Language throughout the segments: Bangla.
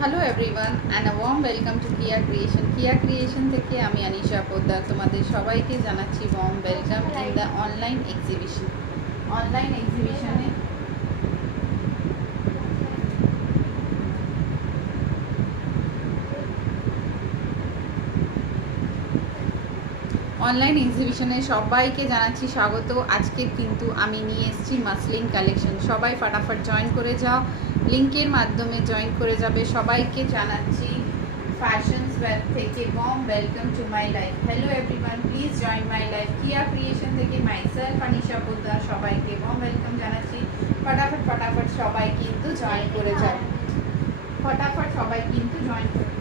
Hello everyone and a warm welcome to Kiya creation থেকে আমি আনিশা পোদ্দার তোমাদের সবাইকে জানাচ্ছি warm welcome in the online এক্সিবিশনে সবাইকে জানাচ্ছি স্বাগত। আজকে কিন্তু আমি নিয়ে এসেছি মাসলিন কালেকশন। সবাই ফটাফট জয়েন করে যাও, লিঙ্কের মাধ্যমে জয়েন করে যাবে। সবাইকে জানাচ্ছি ফ্যাশনস ওয়েব থেকে worm welcome to my life. Hello everyone, please join my life. কিয়া ক্রিয়েশন থেকে মাইসেলফ আনিশা পোদ্দার সবাইকে ওয়ার্ম ওয়েলকাম জানাচ্ছি। ফটাফট সবাই কিন্তু জয়েন করে যাও, ফটাফট সবাই কিন্তু জয়েন করে।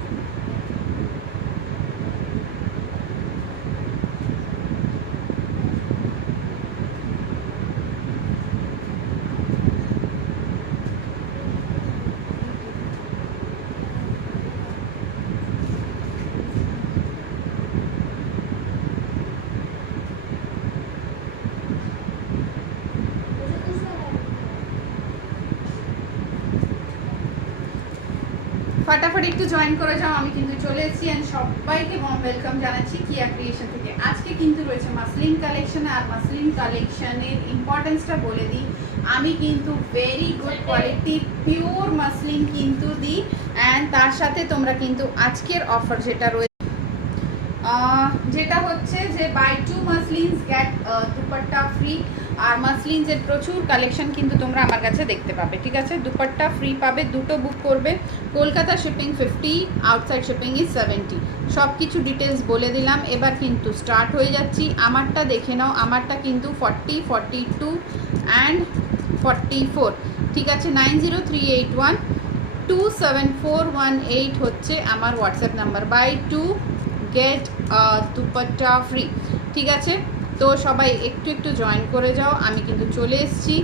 ফটাফট একটু জয়েন করে যাও, আমি কিন্তু চলে এসেছি অ্যান্ড সবাইকে ওয়ার্ম ওয়েলকাম জানাচ্ছি কিয়া ক্রিয়েশন থেকে। আজকে কিন্তু রয়েছে মাসলিন কালেকশন, আর মাসলিন কালেকশনের ইম্পর্টেন্সটা বলে দিই। আমি কিন্তু very good quality pure muslin কিন্তু দিই, অ্যান্ড তার সাথে তোমরা কিন্তু আজকের অফার যেটা হচ্ছে যে buy two muslins get dupatta free. আর মাসলিনসের প্রচুর কালেকশন কিন্তু তোমরা আমার কাছে দেখতে পাবে, ঠিক আছে। দুপাট্টা ফ্রি পাবে, দুটো বুক করবে। Kolkata shipping 50, outside shipping is 70। সব কিছু ডিটেলস বলে দিলাম। এবার কিন্তু স্টার্ট হয়ে যাচ্ছি। আমারটা দেখে নাও, আমারটা কিন্তু 40, 42 অ্যান্ড 44, ঠিক আছে। 9038127418 হচ্ছে আমার WhatsApp number. Buy two get dupatta free, ঠিক আছে। তো সবাই একটু একটু জয়েন করে যাও। আমি কিন্তু চলে এসেছি।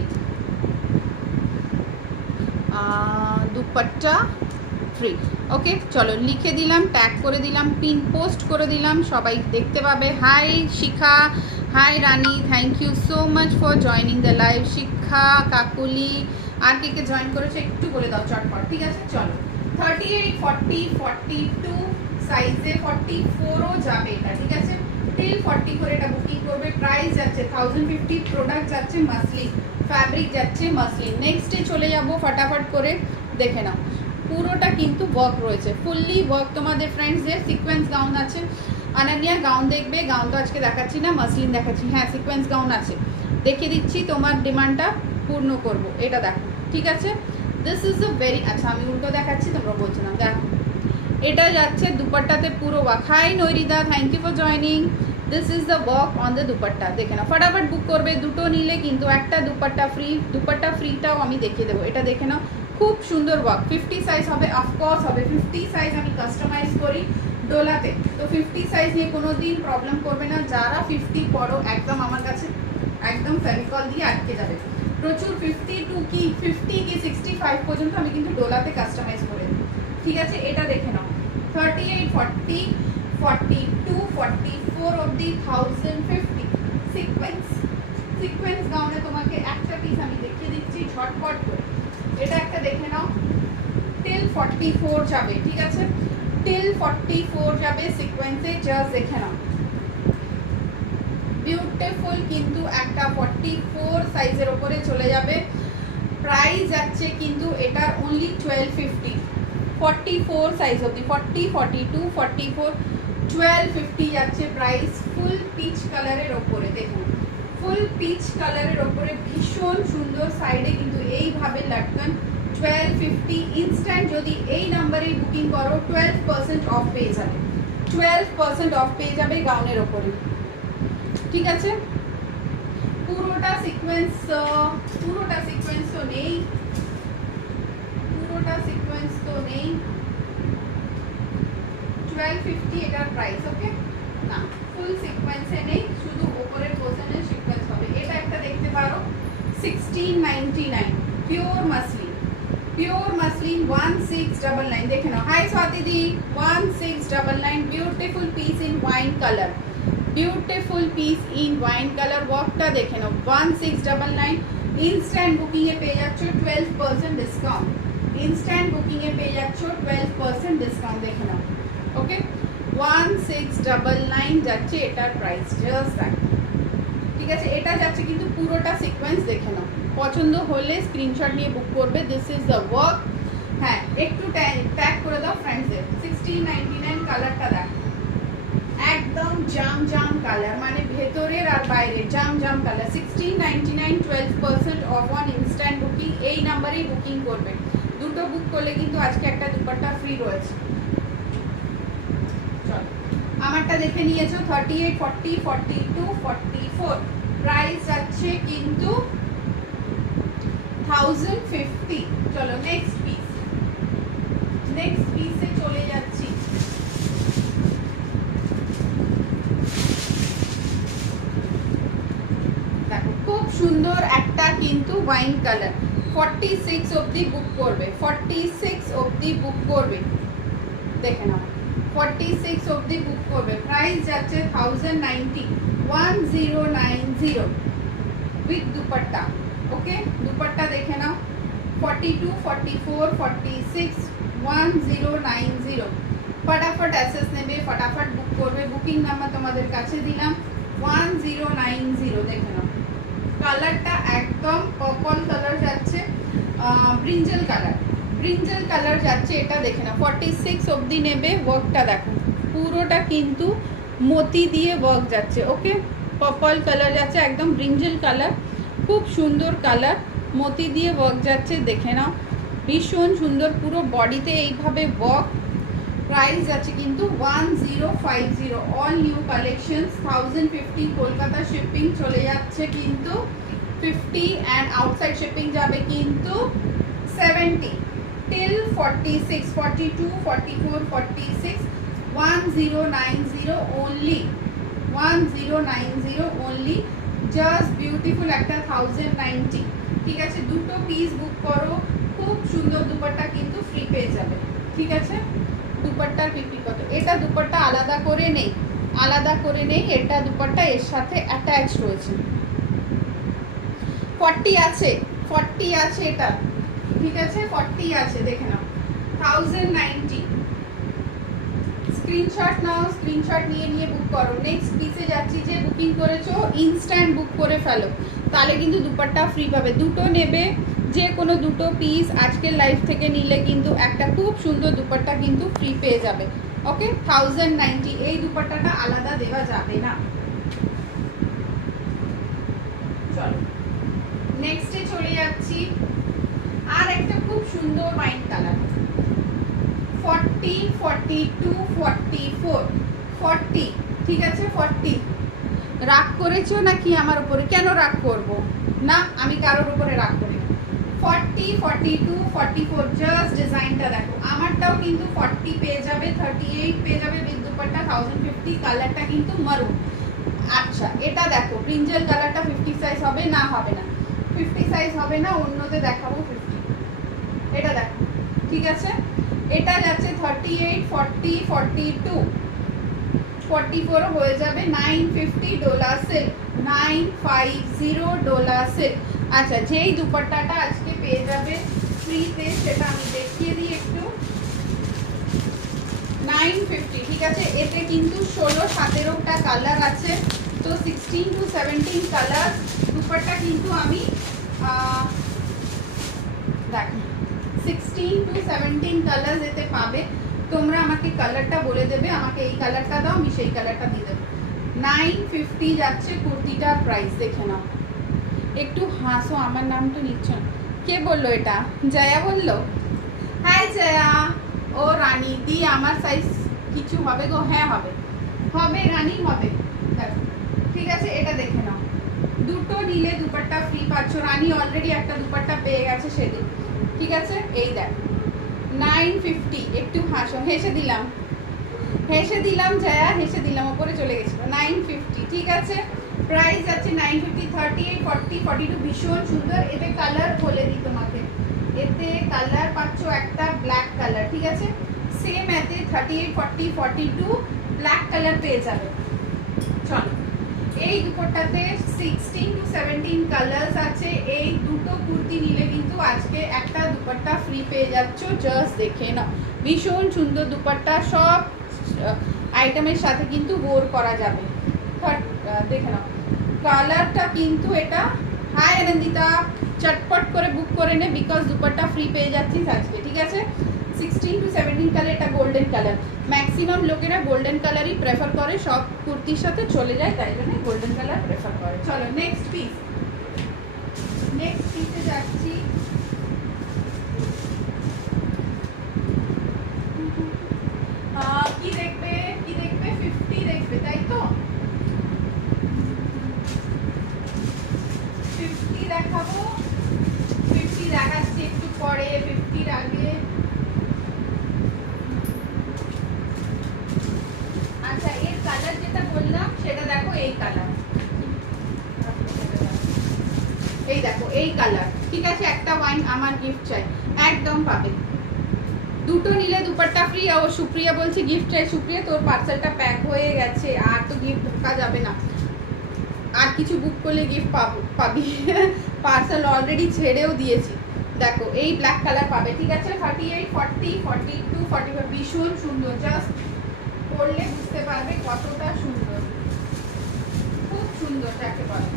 দুপাট্টা ফ্রি, ওকে। চলো লিখে দিলাম, ট্যাগ করে দিলাম, পিন পোস্ট করে দিলাম, সবাই দেখতে পাবে। Hi Shikha, hi Rani, thank you so much for joining the live. Shiksha, Kakuli, R K K join করেছে একটু বলে দাও চটপট, ঠিক আছে। চলো 38, 40, 42 সাইজে 44ও যাবে এটা, ঠিক আছে। টিল 40 করে এটা বুকিং করবে। প্রাইস যাচ্ছে 1050, প্রোডাক্ট যাচ্ছে মাসলিন, ফ্যাব্রিক যাচ্ছে মাসলিন। নেক্সটে চলে যাব, ফটাফট করে দেখে নাও। পুরোটা কিন্তু ওয়ার্ক রয়েছে, ফুললি ওয়ার্ক তোমাদের ফ্রেন্ডসদের। সিকোয়েন্স গাউন আছে। অনন্যা গাউন দেখবে, গাউন তো আজকে দেখাচ্ছি না, মাসলিন দেখাচ্ছি। হ্যাঁ, সিকোয়েন্স গাউন আছে, দেখিয়ে দিচ্ছি, তোমার ডিমান্ডটা পূর্ণ করব। এটা দেখো, ঠিক আছে। দিস ইজ আ ভেরি, আচ্ছা আমি উল্টো দেখাচ্ছি, তোমরা বলছো না, দেখো এটা যাচ্ছে দুপাট্টাতে পুরো ওয়ার্ক। হাই নৈরিদা, thank you for joining. This is the work on the dupatta, দেখে নাও। ফটাফট বুক করবে, দুটো নিলে কিন্তু একটা দুপাট্টা ফ্রি। দুপাট্টা ফ্রিটাও আমি দেখিয়ে দেবো, এটা দেখে নাও। খুব সুন্দর ওয়ার্ক। 50 সাইজ হবে, অফকোর্স হবে। 50 সাইজ আমি কাস্টমাইজ করি ডোলাতে, তো 50 সাইজ নিয়ে কোনো দিন প্রবলেম করবে না। যারা 50 পড়ো একদম আমার কাছে একদম ফেভিকল দিয়ে আটকে যাবে। প্রচুর 52 কি 50 কি 65 পর্যন্ত আমি কিন্তু ডোলাতে কাস্টমাইজ করে দিই, ঠিক আছে। এটা দেখে নাও। 38, 40, 42, 44 অবধি 1050 সিকোয়েন্স গাউনে তোমাকে একটা পিস আমি দেখিয়ে দিচ্ছি ঝটপট করে। এটা একটা দেখে নাও, টিল 44 যাবে, ঠিক আছে। টিল 44 যাবে সিকোয়েন্সে, জাস্ট দেখে নাও। বিউটিফুল কিন্তু একটা 44 সাইজের ওপরে চলে যাবে। প্রাইস যাচ্ছে কিন্তু এটার অনলি 1250। 44 সাইজ অবধি 40, 42, 44, 1250 যাচ্ছে প্রাইস। ফুল পিচ কালারের ওপরে দেখুন, ফুল পিচ কালারের ওপরে ভীষণ সুন্দর। সাইডে কিন্তু এইভাবে লাটকান। 1250 ইনস্ট্যান্ট যদি এই নাম্বারেই বুকিং করো 12% অফ পেয়ে যাবে। 12% অফ পেয়ে যাবে গাউনের ওপরে, ঠিক আছে। পুরোটা সিকোয়েন্স তো নেই, পুরোটা সিকোয়েন্স তো নেই। 1250 এটার প্রাইস, ওকে। না, ফুল সিকোয়েন্সে নেই, শুধু উপরের পোর্শনে সিকোয়েন্স হবে। এটা একটা দেখতে পারো 1699 পিওর মাসলিন, পিওর মাসলিন 1699 দেখে নাও। হাই স্বাতি দি, 1699 beautiful piece in wine colour, beautiful piece in wine colour. ওয়ার্কটা দেখে নাও। 1699 ইনস্ট্যান্ট বুকিং এ পেয়ে যাচ্ছ 12% ডিসকাউন্ট, ইনস্ট্যান্ট বুকিং এ পেয়ে যাচ্ছ 12% ডিসকাউন্ট, দেখে নাও। ওকে, 1699 যাচ্ছে এটার প্রাইস, জাস্ট দ্যাট। ঠিক আছে, এটা যাচ্ছে কিন্তু পুরোটা সিকোয়েন্স, দেখে নাও। পছন্দ হলে স্ক্রিনশট নিয়ে বুক করবে। This is the work. হ্যাঁ, একটু ট্যাগ করে দাও ফ্রেন্ডসদের। 1699 কালারটা দেখ, একদম জাম জাম কালার, মানে ভেতরের আর বাইরের জাম জাম colour. 1699, 12% off on instant booking. এই নাম্বারেই বুকিং করবে। দুটো বুক করলে কিন্তু আজকে একটা দুপাট্টা ফ্রি রয়েছে। চলো, আমারটা দেখে নিয়েছো 38, 40, 42, 44। প্রাইস যাচ্ছে কিন্তু 1050। চলো নেক্সট পিস, নেক্সট পিসে চলে যাচ্ছি। দেখো খুব সুন্দর একটা কিন্তু ওয়াইন কালার। 46 অবধি বুক করবে, 46 অবধি বুক করবে, দেখে নাও। 46 অবধি বুক করবে। প্রাইস যাচ্ছে 1090, 1090 উইথ দুপাট্টা। ওকে, দুপাট্টা দেখে নাও। 42, 44, 46, 1090। ফটাফট অ্যাসেস নেবে, ফটাফট বুক করবে। বুকিং নাম্বার তোমাদের কাছে দিলাম, 1090, দেখে নাও। কালারটা একদম পার্পল কালার যাচ্ছে, ব্রিঞ্জল কালার, ব্রিঞ্জল কালার যাচ্ছে এটা, দেখে নাও। 46 অবধি নেবে। ওয়ার্কটা দেখো, পুরোটা কিন্তু মতি দিয়ে ওয়ার্ক যাচ্ছে। ওকে, পার্পল কালার যাচ্ছে, একদম ব্রিঞ্জল কালার, খুব সুন্দর কালার, মতি দিয়ে ওয়ার্ক যাচ্ছে, দেখে নাও। ভীষণ সুন্দর, পুরো বডিতে এইভাবে ওয়ার্ক। প্রাইস যাচ্ছে কিন্তু 1050। All new collection, 1050। Kolkata shipping চলে যাচ্ছে কিন্তু 50, অ্যান্ড আউটসাইড শিপিং যাবে কিন্তু 70 till 46, 42, 44, 46, 1090 only, 1090 only, just beautiful একটা 1090। ঠিক আছে, দুটো পিস বুক করো, খুব সুন্দর দুপাট্টা কিন্তু ফ্রি পেয়ে যাবে। ঠিক আছে, দুপাট্টার বিক্রি কত? এটা দুপাট্টা আলাদা করে নেই, আলাদা করে নেই, এটা দুপাট্টা এর সাথে অ্যাটাচ রয়েছে। 40 আছে, 40 আছে এটা। ঠিক আছে, 40 আছে, দেখে নাও। 1090। স্ক্রিনশট নাও, স্ক্রিনশট নিয়ে নিয়ে বুক করো। নেক্সট পিসে যাচ্ছি। যে বুকিং করেছো ইনস্ট্যান্ট বুক করে ফেলো, তাহলে কিন্তু দুপাট্টা ফ্রি পাবে। দুটো নেবে, যে কোনো দুটো পিস আজকের লাইভ থেকে নিলে কিন্তু একটা খুব সুন্দর দুপাট্টা কিন্তু ফ্রি পেয়ে যাবে। ওকে, 1090। এই দুপাট্টাটা আলাদা দেওয়া যাবে না। চলো নেক্সটে চলে যাচ্ছি। আর একটা খুব সুন্দর ওয়াইন কালার, 40, 42, 44, 40। ঠিক আছে, 40। রাগ করেছো নাকি আমার উপরে? কেন রাগ করব না, আমি কারোর উপরে রাগ করি না। 40, 42, 44, জাস্ট ডিজাইনটা দেখো। আমারটাও কিন্তু 40 পেয়ে যাবে, 38 পেয়ে যাবে উইথ দুপাট্টা, 1050। কালারটা কিন্তু মারুন। আচ্ছা, এটা দেখো, ব্রিঞ্জল কালারটা 50 সাইজ হবে না? হবে না, 50 সাইজ হবে না, অন্যতে দেখাবো 50। এটা দেখো, ঠিক আছে। এটা যাচ্ছে 38, 40, 42, 44 হয়ে যাবে 950 ডোলা সিল্ক, 950 ডোলা সিল্ক। আচ্ছা, যেই দুপাট্টাটা আজকে পেয়ে যাবে ফ্রিতে সেটা আমি দেখিয়ে দিই একটু। 950। ঠিক আছে, এতে কিন্তু 16-17টা কালার আছে, তো 16 to 17 কালার। দুপাট্টা কিন্তু আমি দেখো 16 to 17 কালার এতে পাবে। তোমরা আমাকে কালারটা বলে দেবে, আমাকে এই কালারটা দাও, আমি সেই কালারটা দিয়ে দেবো। 950 যাচ্ছে কুর্তিটার প্রাইস, দেখে নাও। একটু হাসো, আমার নাম তো নিচ্ছ না। কে বললো এটা? জয়া বললো। হাই জয়া। ও রানী দি, আমার সাইজ কিছু হবে গো? হ্যাঁ হবে, হবে রানী, হবে। দেখো, ঠিক আছে, এটা দেখে নাও। দুটো নিলে দুপাট্টা ফ্রি পাচ্ছ। রানী অলরেডি একটা দুপাট্টা পেয়ে গেছে সেদিন। ঠিক আছে, এই দেখ 950। একটু হাসো, হেসে দিলাম, হেসে দিলাম জয়া, হেসে দিলাম, ওপরে চলে গেছিল। 950। ঠিক আছে, প্রাইস আছে 950। 38, 40, 42 ভীষণ সুন্দর। এতে কালার বলে দিই তোমাকে, এতে কালার পাচ্ছ একটা ব্ল্যাক কালার। ঠিক আছে, সেম এতে 38, 40, 42 ব্ল্যাক কালার পেয়ে যাবে। চলো এই দুটোটাতে 16 to 17 কালার্স আছে। এই দুটো কুর্তি নিলে কিন্তু আজকে একটা দুপাট্টা ফ্রি পেয়ে যাচ্ছ, জাস্ট দেখে নাও। ভীষণ সুন্দর দুপাট্টা, সব আইটেমের সাথে কিন্তু ওয়্যার করা যাবে। দেখে নাও কালারটা কিন্তু এটা। হাই আনন্দিতা, চটপট করে বুক করে নে, বিকজ দুপাট্টা ফ্রি পেয়ে যাচ্ছিস আজকে, ঠিক আছে। 16 to 17 কালার, এটা গোল্ডেন কালার। ম্যাক্সিমাম লোকেরা গোল্ডেন কালারই প্রেফার করে, সব কুর্তির সাথে চলে যায়, তাই জন্য গোল্ডেন কালার প্রেফার করে। চলো নেক্সট পিস, নেক্সট পিসে যাচ্ছি। কি দেখবে, কি দেখবে? 50 দেখবে, তাই তো? 50 দেখাবো, 50 দেখাচ্ছি একটু পরে, 50-র আগে। আচ্ছা, এর কালার যেটা বললাম সেটা দেখো, এই কালার, এই দেখো এই কালার, ঠিক আছে। একটা ওয়াইন আমার গিফট চাই, একদম পাবে। দুটো নিলে দুপাট্টা ফ্রি। ও সুপ্রিয়া বলছে গিফট চাই। সুপ্রিয়া, তোর পার্সেলটা প্যাক হয়ে গেছে, আর তো গিফট ঢোকা যাবে না। আর কিছু বুক করলে গিফট পাবি। পার্সেল অলরেডি ছেড়েও দিয়েছি। দেখো এই ব্ল্যাক কালার পাবে, ঠিক আছে। 38, 40, 42, 45, ভীষণ সুন্দর। জাস্ট পরলে বুঝতে পারবে কতটা সুন্দর, খুব সুন্দর যাকে বলে।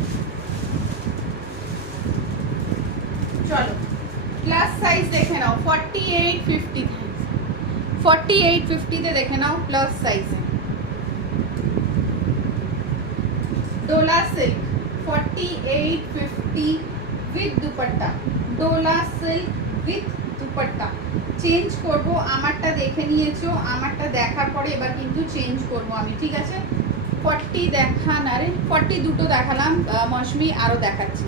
চলো প্লাস সাইজ দেখে নাও, 48, 50, 48, 50 তে দেখে নাও প্লাস সাইজে। Dola silk 48, 50 with dupatta. Dola silk with dupatta. Change করব, আমারটা দেখে নিয়েছো, আমারটা দেখার পরে এবার কিন্তু চেঞ্জ করব আমি, ঠিক আছে। 40 দেখান, আরে 40 দুটো দেখালাম মৌসুমি, আরও দেখাচ্ছি।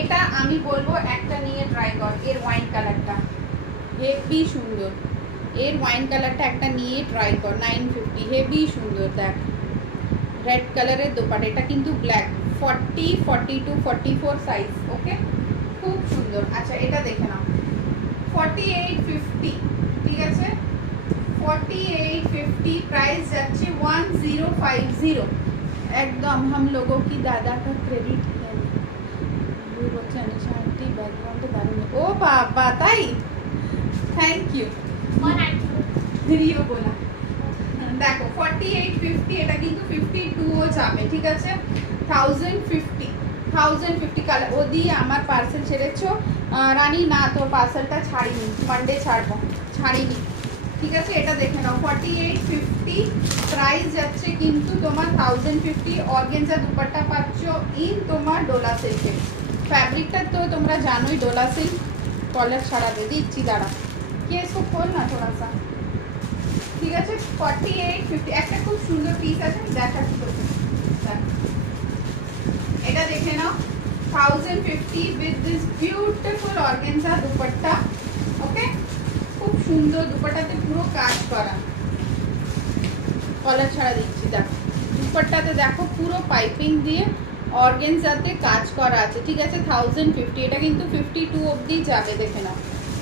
এটা আমি বলবো একটা নিয়ে ট্রাই কর, এর ওয়াইন কালারটা হেভি সুন্দর। এর ওয়াইন কালারটা একটা নিয়ে ট্রাই কর, 950, হেভি সুন্দর। দেখ রেড কালারের দোপাট্টা, এটা কিন্তু ব্ল্যাক। 40, 42, 44 সাইজ, ওকে, খুব সুন্দর। আচ্ছা এটা দেখে নাও, 48, 50, ঠিক আছে। 48, 50 প্রাইস যাচ্ছে 1050। একদম हम लोगों की दादा का क्रेडिट है। বলছে আনিশা আন্টি ব্যাকগ্রাউন্ডে দারুণ। ও বাবা, তাই? Thank you. রিও বলা। দেখো 48, 50, এটা কিন্তু 52ও যাবে, ঠিক আছে। 1050, 1050 কালার। ও দিয়ে আমার পার্সেল ছেড়েছো রানী? না, তোর পার্সেলটা ছাড়িনি, মানডে ছাড়বো, ছাড়িনি, ঠিক আছে। এটা দেখে নাও 48, 50 প্রাইস যাচ্ছে কিন্তু তোমার 1050। অর্গেনজা দুপাট্টা পাচ্ছ ইন তোমার ডোলা সিল্কে। ফ্যাব্রিকটা তো তোমরা জানোই, ডোলা সিল্ক। কলার ছাড়াতে দিচ্ছি, দাঁড়া, কে এসো খোল না থোড়া সা, ঠিক আছে। 48, 50 একটা খুব সুন্দর পিস আছে, আমি দেখাচ্ছি তোকে। এটা দেখে নাও 1050 with this beautiful organza dupatta, okay. খুব সুন্দর দুপাট্টাতে পুরো কাজ করা, কলার ছাড়া দিচ্ছি। দেখো দুপাট্টাতে দেখো পুরো পাইপিং দিয়ে অর্গেনজাতে কাজ করা আছে, ঠিক আছে। 1050, এটা কিন্তু 52 অবধি যাবে, দেখে নাও।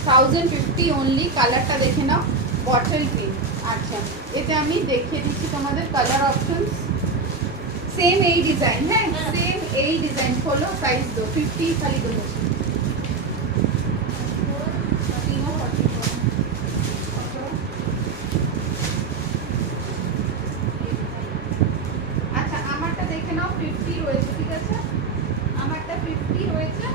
1050 অনলি। কালারটা দেখে নাও, বটল গ্রিন। আচ্ছা এটা আমি দেখিয়ে দিচ্ছি তোমাদের কালার অপশনস। সেম এই ডিজাইন, হ্যাঁ সেম এই ডিজাইন। খোলো, সাইজ দো, 50 খালি দো। আচ্ছা আমারটা দেখে নাও, 50 রয়েছে, ঠিক আছে। আমারটা 50 রয়েছে।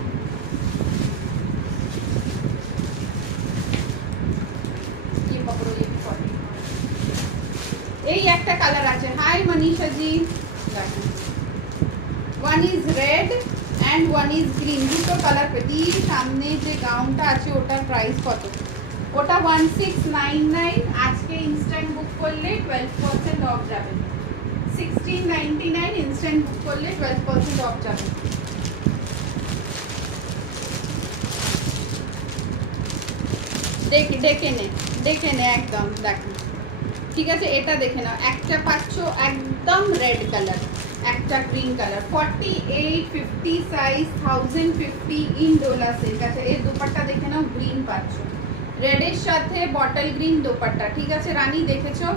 এই একটা কালার আছে। Hi Manisha ji, one is red and one is green, দুটো কালার পেতে। সামনে যে গাউনটা আছে ওটার প্রাইস কত? ওটা 1699। আজকে ইনস্ট্যান্ট বুক করলে 12% অফ যাবে। 1699 ইনস্ট্যান্ট বুক করলে 12% অফ যাবে। ডেকে নে একদম, দেখো, ঠিক আছে। এটা দেখে নাও, একটা পাচ্ছ একদম রেড কালার, একটা green colour. 48, 50 size, 1050 in Dola silk. আচ্ছা এর দোপাট্টা দেখে নাও, গ্রিন পাচ্ছ, রেডের সাথে বটল গ্রিন দোপাট্টা, ঠিক আছে। রানী দেখেছো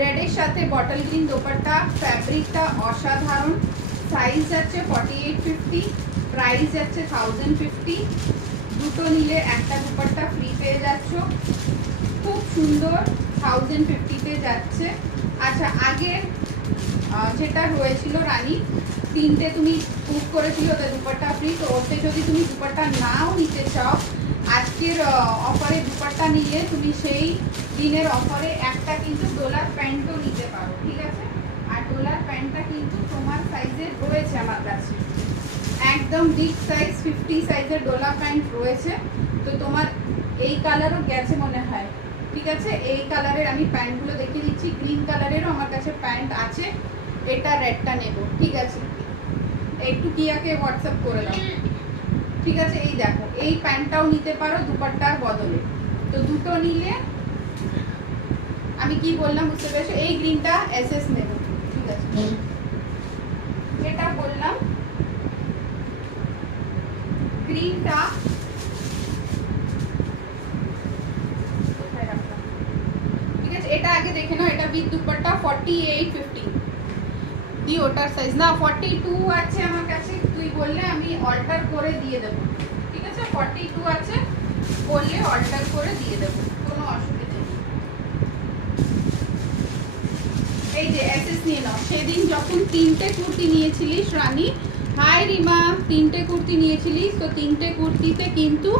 রেডের সাথে বটল গ্রিন দোপাট্টা, ফ্যাব্রিকটা অসাধারণ, সাইজ যাচ্ছে 4850, প্রাইস যাচ্ছে 1050। দুটো নিলে একটা দুপাট্টা ফ্রি পেয়ে যাচ্ছ, খুব সুন্দর 1050-তে যাচ্ছে। আচ্ছা, আগে যেটা রয়েছিল রানী, তিনটে তুমি বুক করেছিল ওতে দুপাট্টা ফ্রি, তো ওতে যদি তুমি দুপাট্টা নাও নিতে চাও, আজকের অফারে দুপাট্টা নিলে তুমি সেই দিনের অফারে একটা কিন্তু ডোলার প্যান্টও নিতে পারো, ঠিক আছে? আর ডোলার প্যান্টটা কিন্তু তোমার সাইজের রয়েছে আমার কাছে, একদম বিগ সাইজ 50 সাইজের ডোলা প্যান্ট রয়েছে। তো তোমার এই কালারও গেছে মনে হয়, ঠিক আছে? এই কালারের আমি প্যান্টগুলো দেখিয়ে দিচ্ছি, গ্রিন কালারেরও আমার কাছে প্যান্ট আছে, এটা রেডটা নেব, ঠিক আছে? একটু কিয়াকে হোয়াটসঅ্যাপ করে দাও, ঠিক আছে? এই দেখো, এই প্যান্টটাও নিতে পারো দুপাট্টার বদলে। তো দুটো নিলে আমি কি বললাম বুঝতে পেরেছো? এই গ্রিনটা এসএস নেব, ঠিক আছে? যেটা বললাম গ্রিনটা ঠিক আছে, এটা আগে দেখে নাও, এটা উইথ দুপাট্টা 4850 দি, ওটার সাইজ না 42 আছে আমার কাছে, তুই বললে আমি অল্টার করে দিয়ে দেবো, ঠিক আছে? 42 আছে, বললে অল্টার করে দিয়ে দেবো, কোনো অসুবিধা নেই। এই যে এসএস নিয়ে নাও, সেদিন যখন তিনটে কুর্তি নিয়েছিলিস রানী, হাই রিমা, তিনটে কুর্তি নিয়েছিলিস, তো তিনটে কুর্তিতে কিন্তু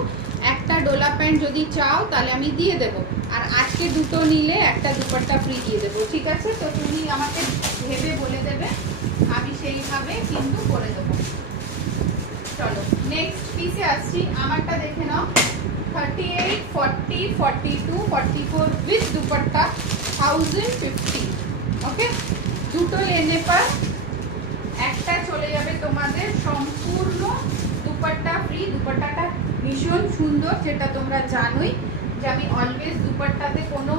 একটা ডোলা প্যান্ট যদি চাও তাহলে আমি দিয়ে দেবো, আর আজকে দুটো নিলে একটা দুপাট্টা ফ্রি দিয়ে দেবো, ঠিক আছে? তো তুমি আমাকে ভেবে বলে দেবে, আমি সেইভাবে কিন্তু করে দেবো। চলো নেক্সট পিসে আসছি, আমারটা দেখে নাও, 38, 40, 42, 44 উইথ দুপাট্টা 1050, ওকে? দুটো লেনে পর একটা চলে যাবে তোমাদের সম্পূর্ণ দুপাট্টা ফ্রি। দুপাট্টাটা ভীষণ সুন্দর, যেটা তোমরা জানোই যে আমি অলওয়েজ দুপাট্টাতে কোনো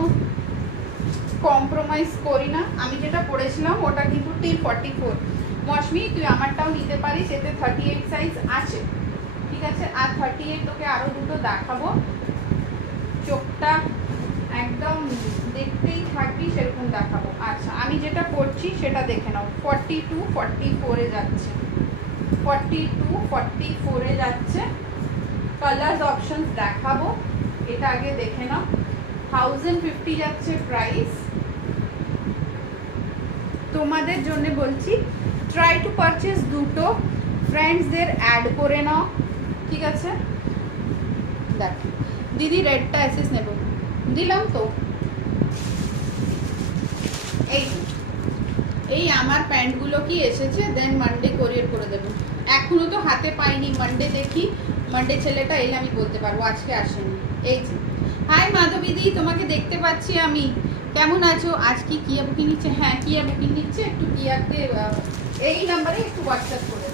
কম্প্রোমাইজ করি না। আমি যেটা পড়েছিলাম ওটা কিন্তু T44। মশমি, তুই আমারটাও নিতে পারিস, এতে 38 সাইজ আছে, ঠিক আছে? আর 38 তোকে আরও দুটো দেখাবো, চোখটা একদম দেখতেই থাকবি সেরকম দেখাবো। আচ্ছা, আমি যেটা পড়ছি সেটা দেখে নাও, 42, 44-এ যাচ্ছে, 42, 44-এ যাচ্ছে। কালার্স অপশন দেখাবো, এটা আগে দেখে নাও। 1050 যাচ্ছে প্রাইস। তোমাদের জন্য বলছি, ট্রাই টু পারচেজ দুটো, ফ্রেন্ডসদের অ্যাড করে নাও, ঠিক আছে? দেখো দিদি, রেডটা অ্যাসেস নেব, দিলাম তো। এই আমার প্যান্টগুলো কি এসেছে, দেন মানডে কোরিয়ার করে দেবো। এখনো তো হাতে পাইনি, মানডে দেখি, মানডে ছেলেটা এলে আমি বলতে পারবো, আজকে আসেনি। এই যে, হাই মাধবী দি, তোমাকে দেখতে পাচ্ছি আমি, কেমন আছো? আজ কি কিয়া বুকিং নিচ্ছে? হ্যাঁ, কিয়া বুকিং নিচ্ছে, একটু কিয়াকে এই নাম্বারে একটু হোয়াটসঅ্যাপ করে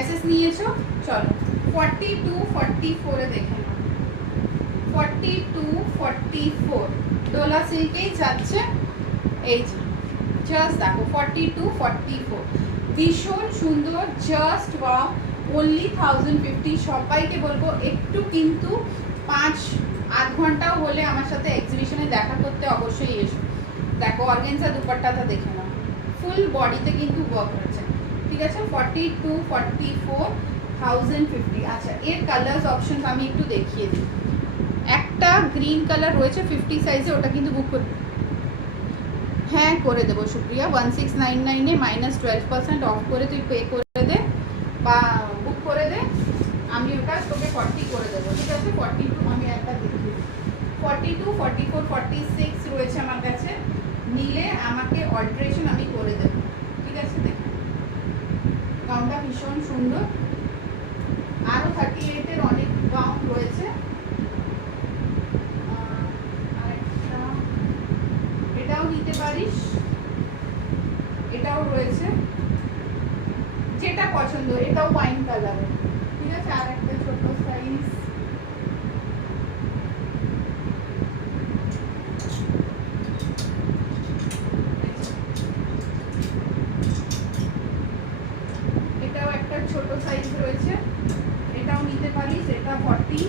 এসএস নিয়েছো। চলো 42, 44-এ দেখে নাও, 42, 44 ডোলা সিল্কেই যাচ্ছে। এই যে জাস্ট দেখো, 42, 44 ভীষণ সুন্দর, জাস্ট ওয়াও, অনলি 1050। সবাইকে বলবো একটু কিন্তু 5-8 ঘন্টাও হলে আমার সাথে এক্সিবিশনে দেখা করতে অবশ্যই এসো। দেখো অর্গানজা দুপাট্টাটা দেখে নাও, ফুল বডিতে কিন্তু ওয়ার্ক হচ্ছে, ঠিক আছে? 42, 44, 1050। আচ্ছা, এর কালার্স অপশন আমি একটু দেখিয়ে দিই। একটা গ্রিন কালার রয়েছে 50 সাইজে, ওটা কিন্তু বুক করে, হ্যাঁ করে দেবো সুপ্রিয়া। 1699-এ -12% অফ করে তুই পে করে দে বা বুক করে দে, আমি ওটা তোকে 40 করে দেবো, ঠিক আছে? 42 আমি একটা দেখি, 42, 44, 46 রয়েছে আমার কাছে, নিলে আমাকে অল্টারেশন আমি করে দেবো, ঠিক আছে? দেখো গাউনটা ভীষণ সুন্দর, আরও 38-এর অনেক গাউন রয়েছে। এটাও নিতে পারিস, এটাও রয়েছে, যেটা পছন্দ। এটাও ওয়াইন কালারের, ঠিক আছে? আর একটা ছোট সাইজ, এটাও একটা ছোট সাইজ রয়েছে, এটাও নিতে পারিস। এটা 42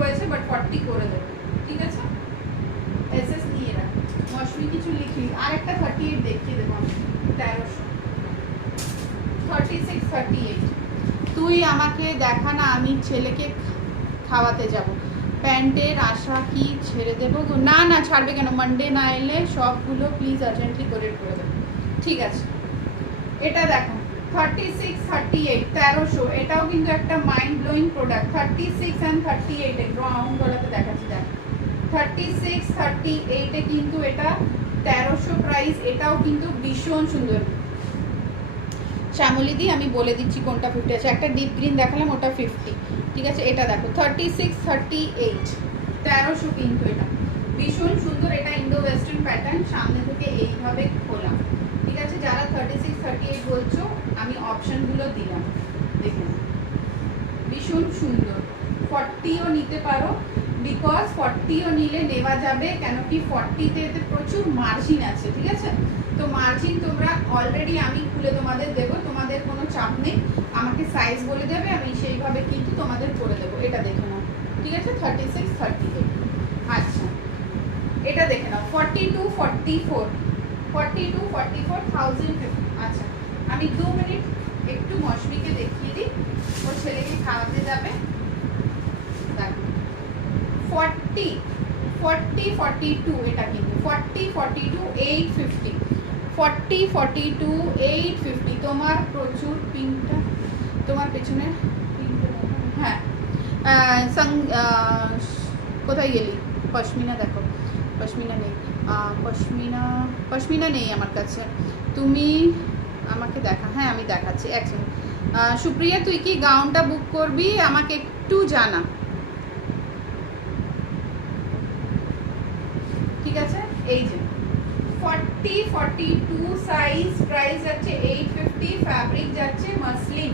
রয়েছে, বাট 40 করে দেবো, ঠিক আছে? এসএস নিয়ে রাখ। মশমি কিছু লিখি, আরেকটা 38 দেখিয়ে দেবো আমি, 1300, 36, 38। তুই আমাকে দেখা না, আমি ছেলেকে খাওয়াতে যাব। প্যান্টের আশা কি ছেড়ে দেবো গো? না না, ছাড়বে কেন, মানডে না এলে সবগুলো প্লিজ আর্জেন্টলি করে দেবো। ঠিক আছে, এটা দেখো 36, 38, 1300। এটাও কিন্তু একটা মাইন্ড ব্লোয়িং প্রোডাক্ট। 36 অ্যান্ড 38 একটু রাউন্ড গলাতে দেখাচ্ছি, দেখ 36, 38 এ কিন্তু এটা 1300 প্রাইস। এটাও কিন্তু ভীষণ সুন্দর। শ্যামলিদি আমি বলে দিচ্ছি কোনটা 50 আছে। একটা ডিপ গ্রিন দেখালাম, ওটা 50। ঠিক আছে, এটা দেখো 36, 38, 1300 কিন্তু এটা ভীষণ সুন্দর। এটা ইন্ডো ওয়েস্টার্ন প্যাটার্ন, সামনে থেকে এইভাবে খোলা। ঠিক আছে, যারা 36, 38 বলছো আমি অপশনগুলো দিলাম, দেখুন ভীষণ সুন্দর। 40ও নিতে পারো, বিকজ 40ও নিলে নেওয়া যাবে, কেন কি 40তে এতে প্রচুর মার্জিন আছে। ঠিক আছে, তো মার্জিন তোমরা অলরেডি আমি খুলে তোমাদের দেবো, তোমাদের কোনো চাপ নেই। আমাকে সাইজ বলে দেবে, আমি সেইভাবে কিন্তু তোমাদের করে দেবো। এটা দেখে নাও, ঠিক আছে, 36, 38। আচ্ছা, এটা দেখে নাও 42, 44, 42, 44, 1050। আচ্ছা, আমি 2 মিনিট একটু মশমিকে দেখিয়ে দিই, ওর ছেলেকে খাওয়াতে যাবে। দেখো 40, 40, 42, এটা কিন্তু 40, 42, 850, 40, 42, 850। তোমার প্রচুর পিনটা, তোমার পেছনে হ্যাঁ, কোথায় গেলি? পশমিনা দেখো, পশমিনা নেই, পশমিনা নেই আমার কাছে। তুমি আমাকে দেখা, হ্যাঁ আমি দেখাচ্ছি, এক সেকেন্ড। সুপ্রিয়া, তুই কি গাউনটা বুক করবি? আমাকে একটু জানা। ঠিক আছে, এই যে 40, 42 সাইজ, প্রাইস যাচ্ছে 850, ফ্যাব্রিক যাচ্ছে মাসলিন।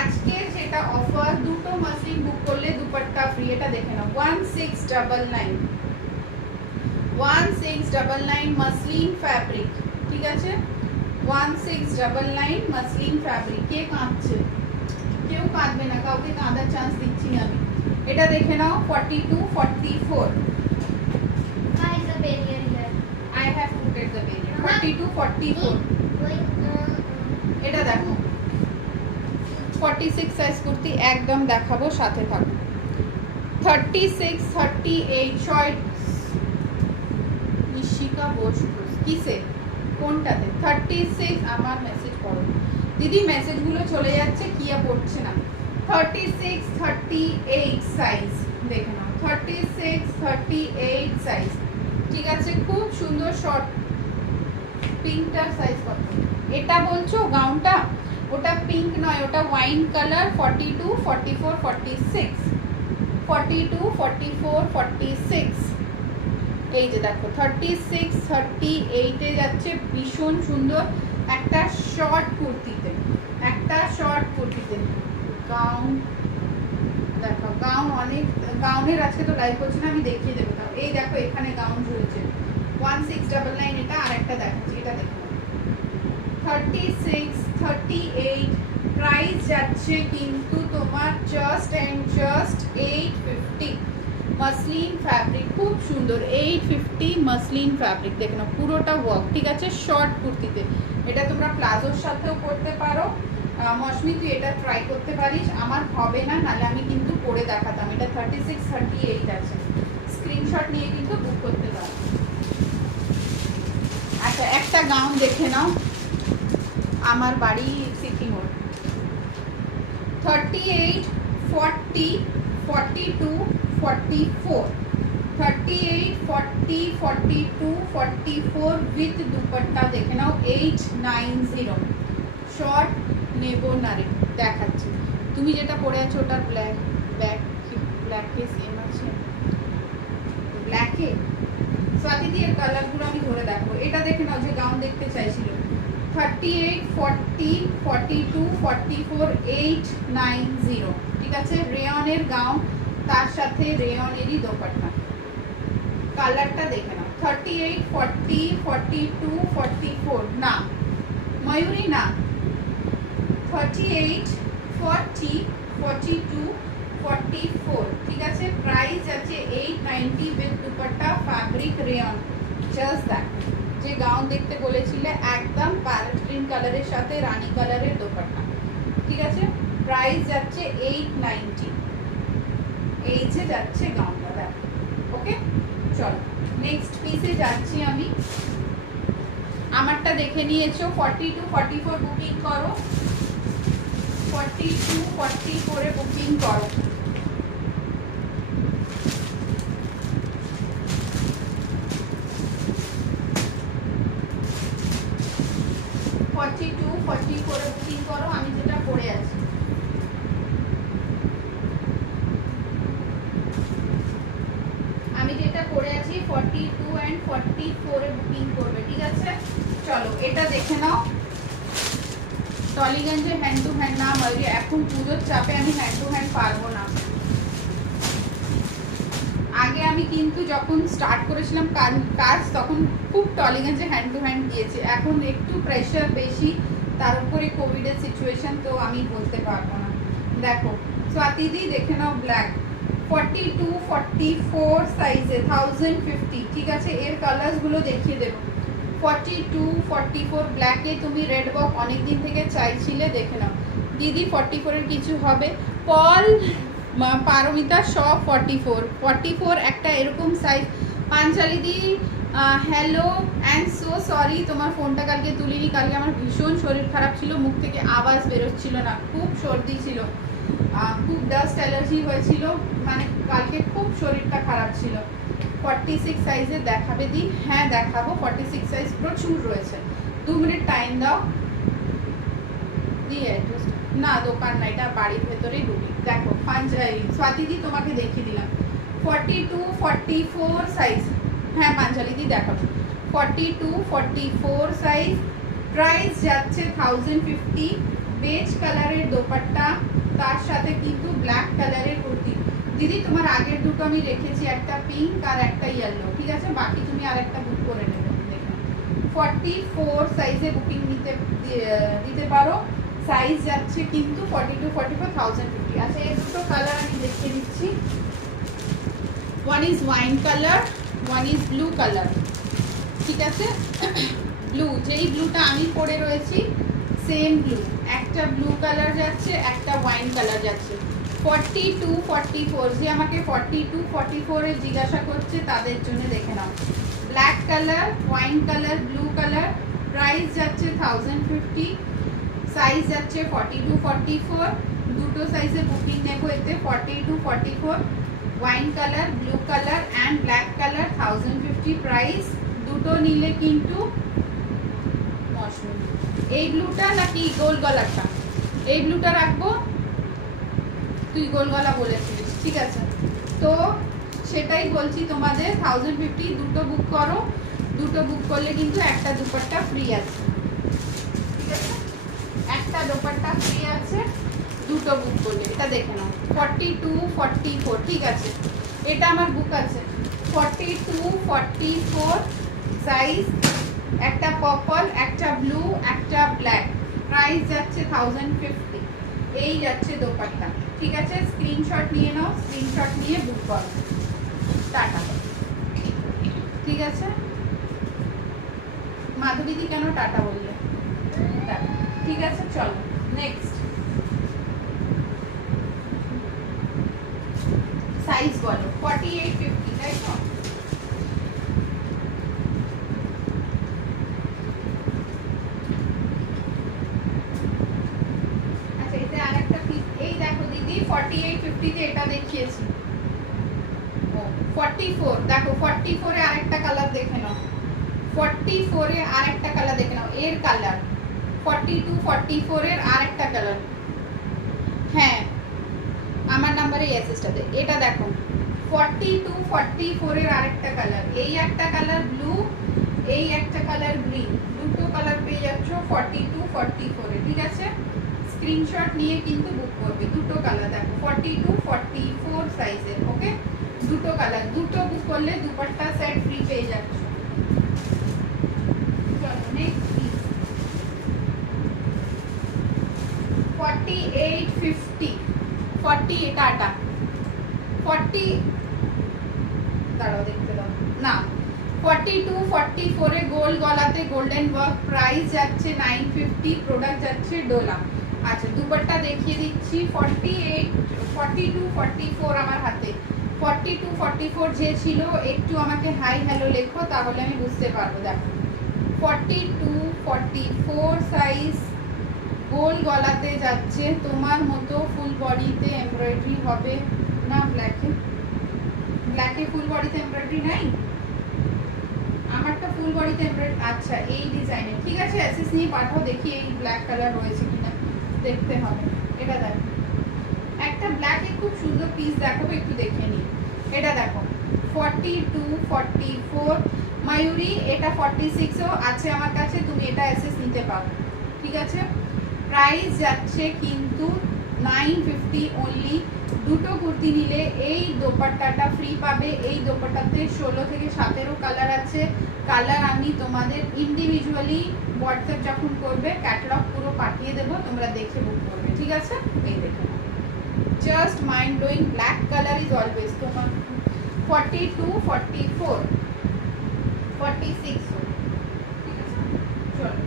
আজকে যেটা অফার, দুটো মাসলিন বুক করলে দুপাট্টা ফ্রি। এটা দেখে নাও 1699, 1699 মাসলিন ফ্যাব্রিক। ঠিক আছে, 1699 মাসলিন ফ্যাব্রিক। কে কাঁদছে? কেউ কাঁদবে না, কাউকে কাঁদার চান্স দিচ্ছি না আমি। এটা দেখে নাও 42, 44। I have put the barrier. 42, 44. এটা দেখো 46 সাইজ কুর্তি, একদম দেখাবো, সাথে থাকো। 36, 38 শর্ট। ইশিকা বোস কিসে, কোনটাতে? 36, আমার মেসেজ পড়ো দিদি, মেসেজগুলো চলে যাচ্ছে, কিয়া পড়ছে না। 36, 38 সাইজ দেখে নাও, 36, 38 সাইজ। ঠিক আছে, খুব সুন্দর শর্ট। পিঙ্কটার সাইজ কত? এটা বলছো গাউনটা? ওটা পিঙ্ক নয়, ওটা ওয়াইন কালার। 42, 44, 46, 42, 44, 46। এই যে দেখো 36, 38 এ যাচ্ছে, ভীষণ সুন্দর একটা শর্ট কুর্তিতে, একটা শর্ট কুর্তিতে গাউন। দেখো গাউন, অনেক গাউনের আজকে তো লাইভ করছি না, আমি দেখিয়ে দেবো। তাও এই দেখো এখানে গাউন ঝুলছে 1699। এটা আর একটা দেখাচ্ছি, এটা দেখো 36, 38 প্রাইস যাচ্ছে কিন্তু তোমার just and just 850। Muslin fabric খুব সুন্দর, 850 মাসলিন ফ্যাব্রিক। দেখো না পুরোটা ওয়ার্ক। ঠিক আছে, শর্ট কুর্তিতে এটা তোমরা প্লাজোর সাথেও পরতে পারো। মশমি তুই এটা ট্রাই করতে পারিস, আমার হবে না, নাহলে আমি কিন্তু পরে দেখাতাম। এটা 36, 38 আছে, স্ক্রিনশট নিয়ে কিন্তু বুক করতে পারো। আচ্ছা, একটা গাউন দেখে নাও, আমার বাড়ি সিটি মোড়। 38, 40, 42, 44, 38, 40, 42, 44 উইথ দুপাট্টা দেখে নাও 890। শর্ট নেবো না রে, দেখাচ্ছি। তুমি যেটা পরে আছো ওটা ব্ল্যাক, ব্ল্যাকে সেম আছে, ব্ল্যাকে। স্বাতিদি এর কালারগুলো আমি ধরে দেখো। এটা দেখে নাও যে গাউন দেখতে চাইছিল। 38, 40, 42, 44, 890। ঠিক আছে, রেয়নের গাউন, তার সাথে রেয়নেরই দোপাট্টা। কালারটা দেখে নাও। 38, 40, 42, 44 না, ময়ূরী না। 38, 40, 42, 44। ঠিক আছে, প্রাইস আছে 890 with dupatta, fabric rayon. Just দেখো, যে গাউন দেখতে বলেছিলে একদম প্যারেট গ্রিন কালারের সাথে রানী কালারের দোপাট্টা, ঠিক আছে। প্রাইস যাচ্ছে 890, এই যে যাচ্ছে গাউনটা দেখো। ওকে চলো নেক্সট পিসে যাচ্ছি আমি। আমারটা দেখে নিয়েছো, 42 44 বুকিং করো, 42 44 এ বুকিং করো। বুকিং করো, আমি যেটা পরে আছি। আমি যেটা পরে আছি 42 and 44 এ বুকিং করবে, ঠিক আছে। চলো এটা দেখে নাও। টলিগঞ্জে হ্যান্ড টু হ্যান্ড না হয়, এখন পুজোর চাপে আমি হ্যান্ড টু হ্যান্ড পারবো না। আগে আমি কিন্তু যখন স্টার্ট করেছিলাম কাজ তখন খুব টলিগঞ্জে হ্যান্ড টু হ্যান্ড দিয়েছে, এখন একটু প্রেশার বেশি, তার উপরে কোভিডের সিচুয়েশন, তো আমি বলতে পারবো না। দেখো স্বাতিদি দেখে নাও, ব্ল্যাক 42 44 সাইজে 1050, ঠিক আছে। এর কালারসগুলো দেখিয়ে দেবো। 42 44 ব্ল্যাকে তুমি রেড বক অনেকদিন থেকে চাইছিলে, দেখে নাও দিদি। 44 এর কিছু হবে, পল পারমিতা সব 44 একটা এরকম size. Panchali the hello and so sorry, তোমার ফোনটা কালকে তুলিনি, কালকে আমার ভীষণ শরীর খারাপ ছিল, মুখ থেকে আওয়াজ বেরোচ্ছিল না, খুব সর্দি ছিল, খুব ডাস্ট অ্যালার্জি হয়েছিল, মানে কালকে খুব শরীরটা খারাপ ছিল। 46 সাইজে দেখাবে দি? হ্যাঁ দেখাবো, 46 সাইজ প্রচুর রয়েছে। 2 মিনিট টাইম দাও দিয়ে। না দোকান না, এটা বাড়ির ভেতরেই ঢুকি। দেখো স্বাতিদি তোমাকে দেখিয়ে দিলাম 42 44 সাইজ। হ্যাঁ পাঞ্চালিদি দেখাবো 42 44 সাইজ। প্রাইস যাচ্ছে 1050। বেজ কালারের দোপাট্টা, তার সাথে কিন্তু ব্ল্যাক কালারের কুর্তি। দিদি তোমার আগের দুটো আমি রেখেছি, একটা পিঙ্ক আর একটা ইয়েলো, ঠিক আছে। বাকি তুমি আরেকটা বুক করে নেবে। দেখো 44 সাইজে বুকিং দিতে পারো। সাইজ যাচ্ছে কিন্তু 42 44 1050। আচ্ছা এই দুটো কালার আমি দেখিয়ে দিচ্ছি। One is wine colour, one is blue colour, ঠিক আছে। ব্লু, যেই ব্লুটা আমি পরে রয়েছি সেম ব্লু, একটা ব্লু কালার যাচ্ছে, একটা ওয়াইন কালার যাচ্ছে। 42 44, যে আমাকে 42 44 এ জিজ্ঞাসা করছে তাদের জন্য দেখে নাও। Black colour, wine colour, blue colour. Price যাচ্ছে 1050। সাইজ যাচ্ছে 42 44। দুটো সাইজে বুকিং নেবো এতে, 42 44, wine colour, blue colour and black colour 1050 price. দুটো নিলে কিন্তু এই ব্লুটা নাকি গোল গলাটা, এই ব্লুটা রাখবো, তুই গোল গলা বলেছিলিস, ঠিক আছে। তো সেটাই বলছি তোমাদের 1050। দুটো বুক করো, দুটো বুক করলে কিন্তু একটা দুপাট্টা ফ্রি আছে, ঠিক আছে। একটা দোপাট্টা ফ্রি আছে দুটো বুক করলে। এটা দেখে নাও 42 44, ঠিক আছে। এটা আমার বুক আছে 42 44 সাইজ। একটা পার্পল, একটা ব্লু, একটা ব্ল্যাক। প্রাইস যাচ্ছে 1050। এই যাচ্ছে দোপাট্টা, ঠিক আছে। স্ক্রিনশট নিয়ে নাও, স্ক্রিনশট নিয়ে বুক করো। টাটা, ঠিক আছে। মাধবীদি কেন টাটা বললে? ঠিক আছে চলো নেক্সট। সাইজ বলো 48 50, তাই তো। আচ্ছা এতে আরেকটা পিস, এই দেখো দিদি 48 50 তে এটা দেখিয়েছি। ও 44, দেখো 44 এ আরেকটা কালার দেখে নাও। 44 এ আরেকটা কালার দেখে নাও, এর কালার 42 44 এর আরেকটা কালার। হ্যাঁ আমার নাম্বারে এসএসটা দে। এটা দেখো 42 44 এর আরেকটা কালার, এই একটা কালার ব্লু, এই একটা কালার গ্রিন। দুটো কালার পেয়ে যাচ্ছ 42 44 এ, ঠিক আছে। স্ক্রিনশট নিয়ে কিন্তু বুক করবে। দুটো কালার দেখো 42 44 সাইজের, ওকে। দুটো কালার, দুটো বুক করলে দুপাট্টা সেট ফ্রি পেয়ে যাচ্ছ। চলো নেক্সট পিস 48 50 40, এটা আটা 40, দাঁড়াও দেখতে দাও না, 42 44 এ গোল গলাতে গোল্ডেন ওয়ার্ক, প্রাইস যাচ্ছে 950, প্রোডাক্ট যাচ্ছে ডোলা। আচ্ছা দুপাট্টা দেখিয়ে দিচ্ছি। 48 42 44 আমার হাতে। 42 44 যে ছিল একটু আমাকে হাই হ্যালো লেখো, তাহলে আমি বুঝতে পারবো। দেখো 42 44 সাইজ, গোল গলাতে যাচ্ছে, তোমার মতো ফুল বডিতে এমব্রয়ডারি হবে না। ব্ল্যাকে ফুল বডিতে এমব্রয়ডারি নাই, আমারটা ফুল বডিতে এমব্রয়ডারি। আচ্ছা এই ডিজাইনের, ঠিক আছে অ্যাসেস নিয়ে পাঠাও, দেখি এই ব্ল্যাক কালার রয়েছে কিনা, দেখতে হবে। এটা দেখো একটা ব্ল্যাকে খুব সুন্দর পিস দেখাবো, একটু দেখে নিই। এটা দেখো 42 44 ময়ূরী, এটা 46ও আছে আমার কাছে, তুমি এটা অ্যাসেস নিতে পারো, ঠিক আছে। প্রাইস যাচ্ছে কিন্তু 950 অনলি। দুটো কুর্তি নিলে এই দোপাট্টাটা ফ্রি পাবে। এই দোপাট্টাতে 16 থেকে 17 কালার আছে। কালার আমি তোমাদের ইন্ডিভিজুয়ালি হোয়াটসঅ্যাপ যখন করবে ক্যাটালগ পুরো পাঠিয়ে দেবো, তোমরা দেখে বুক করবে, ঠিক আছে। এই দেখো just mind blowing, black colour is always তোমার। 42 44 46, ঠিক আছে। চলো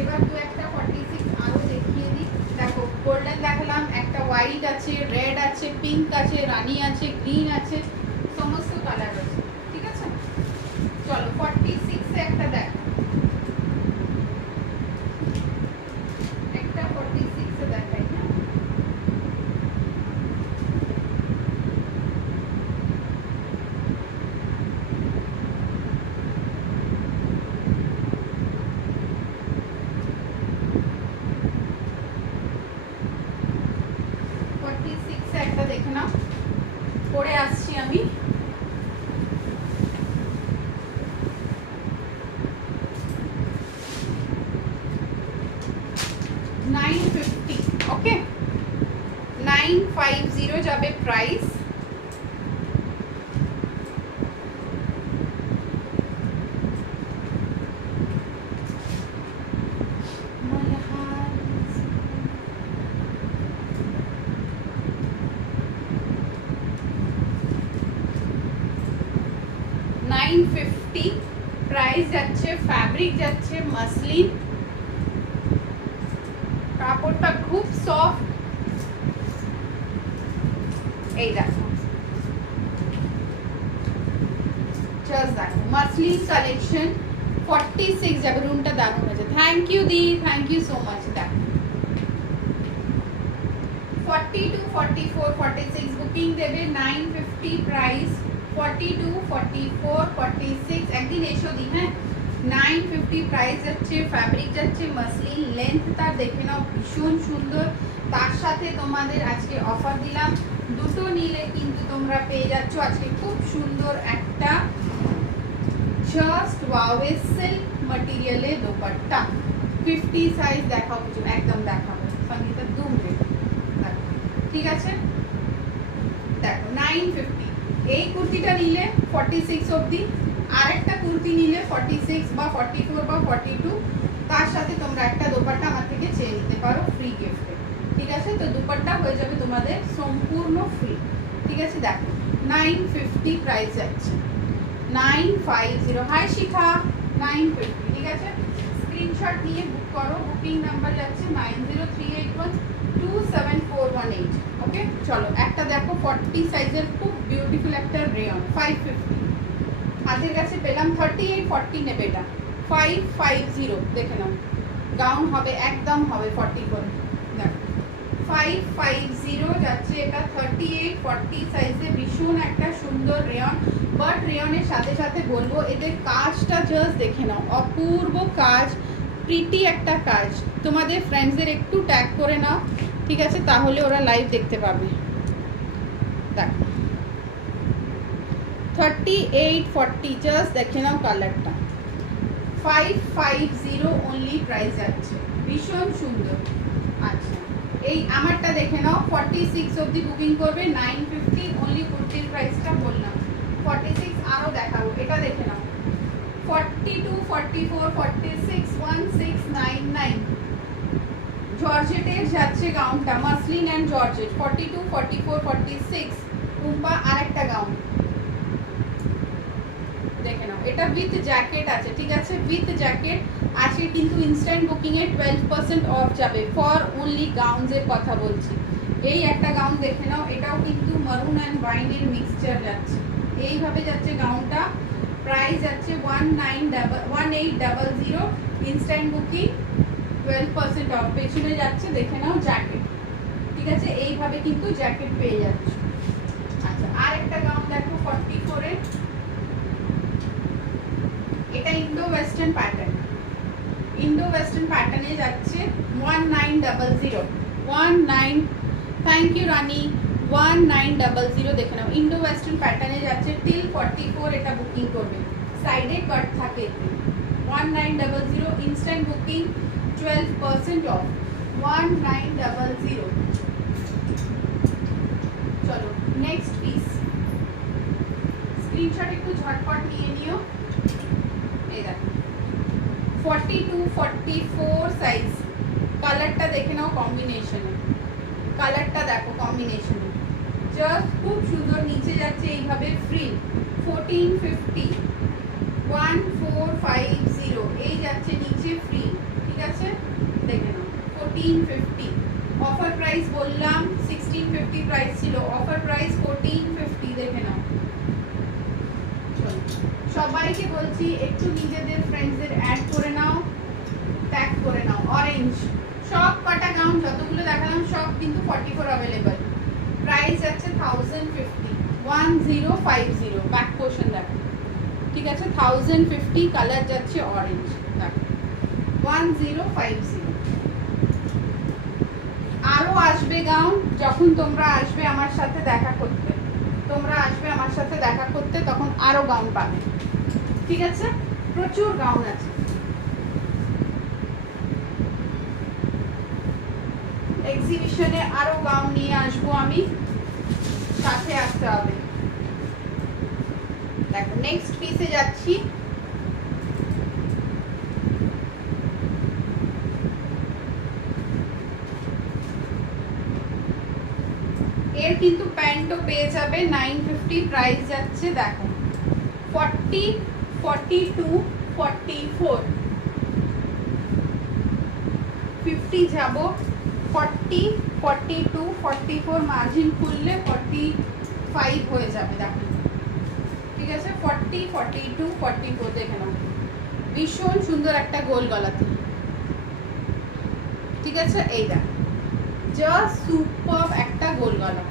এবার দু একটা 46 আরো দেখিয়ে দিই। দেখো গোল্ডেন দেখালাম, একটা হোয়াইট আছে, রেড আছে, পিঙ্ক আছে, রানী আছে, গ্রিন আছে, সমস্ত কালার আছে, ঠিক আছে। চলো 46 এ একটা দেখো, একটা 46 এ দেখাই। হ্যাঁ 46 এ একটা দেখে নাও, পরে আসছি আমি। ওকে 950 যাবে প্রাইস। প্রাইস যাচ্ছে, ফ্যাব্রিক যাচ্ছে মাসলিন, কাপড়টা খুব সফট। এই দেখো জাস্ট দেখো মাসলিন কালেকশন। 46 যাবে, রুমটা দারুণ হয়েছে। থ্যাংক ইউ দি, থ্যাংক ইউ সো মাচ। দেখো 42 44 46 বুকিং দেবে 950 প্রাইস। 42 44 46 একদিন এসো দি। হ্যাঁ 950 প্রাইস যাচ্ছে, ফ্যাব্রিক যাচ্ছে মাসলিন, লেন্থ তার দেখে নাও ভীষণ সুন্দর। তার সাথে তোমাদের আজকে অফার দিলাম, দুটো নিলে কিন্তু তোমরা পেয়ে যাচ্ছ আজকে খুব সুন্দর একটা জাস্ট ওয়াও সিল্ক ম্যাটেরিয়ালে দোপাট্টা। 50 সাইজ দেখাও, কিছু একদম দেখাবো সঙ্গীতা 2 মিনিট, ঠিক আছে। দেখো 950, এই কুর্তিটা নিলে 46 অবধি, আরেকটা কুর্তি নিলে 46 বা 44 বা 42, তার সাথে তোমরা একটা দোপাট্টা আমার থেকে চেয়ে নিতে পারো ফ্রি গিফটে, ঠিক আছে। তো দোপাট্টা হয়ে যাবে তোমাদের সম্পূর্ণ ফ্রি, ঠিক আছে। দেখো 950 প্রাইস যাচ্ছে। 950, হাই শিখা 950, ঠিক আছে। স্ক্রিনশট নিয়ে বুক করো, বুকিং নাম্বার যাচ্ছে 9038127418। ওকে চলো একটা দেখো 40 সাইজের খুব বিউটিফুল একটা রেয়ন 550, হাতের কাছে পেলাম। 38 40 নেবে এটা 550, দেখে নাও গাউন হবে, একদম হবে 40 করে। দেখো 550 যাচ্ছে এটা 38 40 সাইজে, ভীষণ একটা সুন্দর রেয়ন। বাট রেয়নের সাথে সাথে বলবো এদের কাজটা জাস্ট দেখে নাও, অপূর্ব কাজ, প্রিটি একটা কাজ। তোমাদের ফ্রেন্ডসদের একটু ট্যাগ করে নাও, ঠিক আছে, তাহলে ওরা লাইভ দেখতে পাবে। দেখো 38 40 জাস্ট দেখে নাও কালারটা। 550 অনলি প্রাইস যাচ্ছে, ভীষণ সুন্দর। আচ্ছা এই আমারটা দেখে নাও, 46 অবধি বুকিং করবে 950 অনলি। কুর্তির প্রাইসটা বললাম 46, আরও দেখাবো, এটা দেখে নাও 42 44 46 1699। জর্জেটের যাচ্ছে গাউনটা, মাসলিন অ্যান্ড জর্জেট। 42 44 46 রুম্পা আরেকটা গাউন দেখে নাও, এটা উইথ জ্যাকেট আছে, ঠিক আছে, উইথ জ্যাকেট আজকে কিন্তু ইনস্ট্যান্ট বুকিং এ 12% অফ যাবে ফর অনলি গাউনস এর কথা বলছি। এই একটা গাউন দেখে নাও, এটাও কিন্তু মারুন অ্যান্ড ওয়াইনের মিক্সচার যাচ্ছে, এইভাবে যাচ্ছে গাউনটা। প্রাইস যাচ্ছে 1800, ইনস্ট্যান্ট বুকিং 12% অফ। পেছনে যাচ্ছে দেখে নাও জ্যাকেট, ঠিক আছে, এইভাবে কিন্তু জ্যাকেট পেয়ে যাচ্ছে। আচ্ছা, আর একটা গাউন দেখো 44 এর, এটা Indo western pattern, Indo western প্যাটার্নে যাচ্ছে 1900, থ্যাংক ইউ রানী, 1900 দেখে নাও। ইন্ডো ওয়েস্টার্ন প্যাটার্নে যাচ্ছে টিল 44, এটা বুকিং করবে, সাইডে কাট থাকে এতে। 1900, ইনস্ট্যান্ট বুকিং 12% অফ, 1900। চলো নেক্সট পিস, স্ক্রিনশট একটু ঝটপট নিয়ে নিও। এই দেখো 42, 44 সাইজ, কালারটা দেখে নাও কম্বিনেশনে, কালারটা দেখো কম্বিনেশনে, জাস্ট খুব সুন্দর। নিচে যাচ্ছে এইভাবে ফ্রি, 1450, 1450, এই যাচ্ছে নিচে ফ্রি, ঠিক আছে, দেখে নাও 1450। অফার প্রাইস বললাম 1650 প্রাইস ছিল, অফার প্রাইস 1450, দেখে নাও। সবাইকে বলছি একটু নিজেদের ফ্রেন্ডসদের অ্যাড করে নাও, ট্যাগ করে নাও। অরেঞ্জ সব কটা গাউন যতগুলো দেখালাম সব কিন্তু 44 অ্যাভেলেবল। প্রাইস আছে 1050, 1050, ব্যাক পোর্শন দেখো, ঠিক আছে, 1050, কালার যাচ্ছে অরেঞ্জ দেখো, 1050। আরো আসবে গাউন যখন তোমরা আসবে আমার সাথে দেখা করতে, তোমরা আসবে আমার সাথে দেখা করতে, তখন আরো গাউন পাবে, ঠিক আছে, প্রচুর গাউন আছে। এক্সিবিশনে আরো গাউন নিয়ে আসবো আমি, সাথে আসতে হবে। দেখো নেক্সট পিসে যাচ্ছি, এর কিন্তু প্যান্টও পেয়ে যাবে 950, প্রাইস যাচ্ছে দেখো 40, 42, 44, 50 যাব, 40, 42, 44, মার্জিন খুললে 45 হয়ে যাবে দেখো, ঠিক আছে, 40, 42, 44 দেখে নাও। ভীষণ সুন্দর একটা গোল গলাতে, ঠিক আছে, এই দেখো জাস্ট সুপার একটা গোল গলা,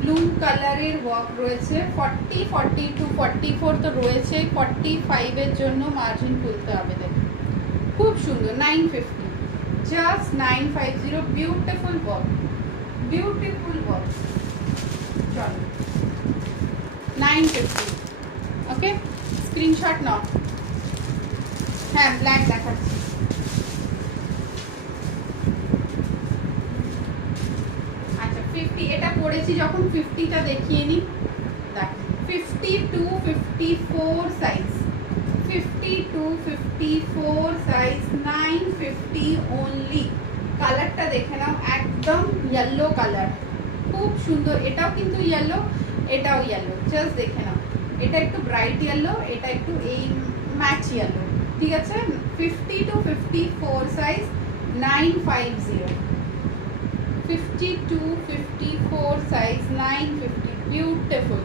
ব্লু কালারের ওয়ার্ক রয়েছে। 40, 42, 44 তো রয়েছে, 45 এর জন্য মার্জিন খুলতে হবে দেখো, খুব সুন্দর, 950, just 950, beautiful work, beautiful work. চলো 950, ওকে, স্ক্রিনশট নাও। হ্যাঁ ব্ল্যাক দেখাচ্ছি, আচ্ছা 50, এটা পড়েছি যখন 50টা দেখিয়ে নি, দেখ 52, 54 সাইজ, 52, 54 সাইজ, 950 অনলি। কালারটা দেখে নাও, একদম ইয়েলো কালার, খুব সুন্দর, এটাও কিন্তু ইয়েলো, এটাও ইয়েলো, জাস্ট দেখে নাও, এটা একটু ব্রাইট ইয়েলো, এটা একটু এই ম্যাচ ইয়েলো, ঠিক আছে। 52, 54 size, 950, 52, 54 size, 950, beautiful,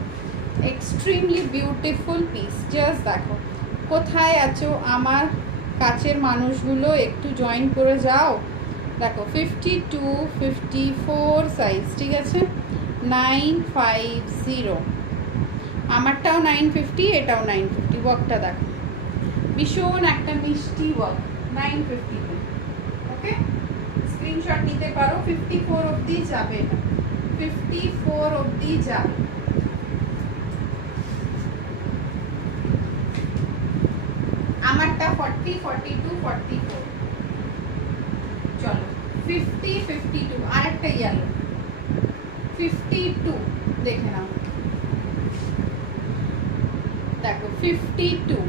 extremely beautiful piece. Just দেখো, কোথায় আছো আমার কাছের মানুষগুলো, একটু জয়েন করে যাও। দেখো 52, 54 সাইজ, ঠিক আছে, 950, আমারটাও 950, এটাও 950, ওয়ার্কটা দেখো ভীষণ একটা মিষ্টি ওয়ার্ক, 950, ওকে, স্ক্রিনশট নিতে পারো। 54 অবধি যাবে, এটা 54 অবধি যাবে। আমারটা 40, 42, 44, চলো 50, 52, আরেকটা ইয়েলো 52 দেখে নাও, দেখো 52,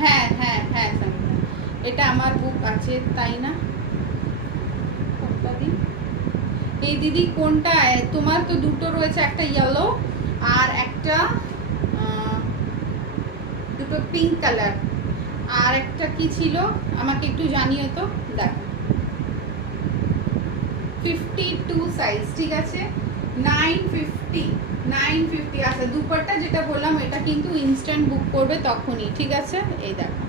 হ্যাঁ হ্যাঁ হ্যাঁ, এটা আমার বুক আছে তাই না, এই দিদি কোনটা, তোমার তো দুটো রয়েছে, একটা ইয়েলো আর একটা দুটো পিঙ্ক কালার, আর একটা কি ছিল আমাকে একটু জানিও তো। দেখো 52 সাইজ, ঠিক আছে 950। আচ্ছা দুপাট্টা যেটা বললাম এটা কিন্তু ইনস্ট্যান্ট বুক করবে তখনই, ঠিক আছে। এই দেখো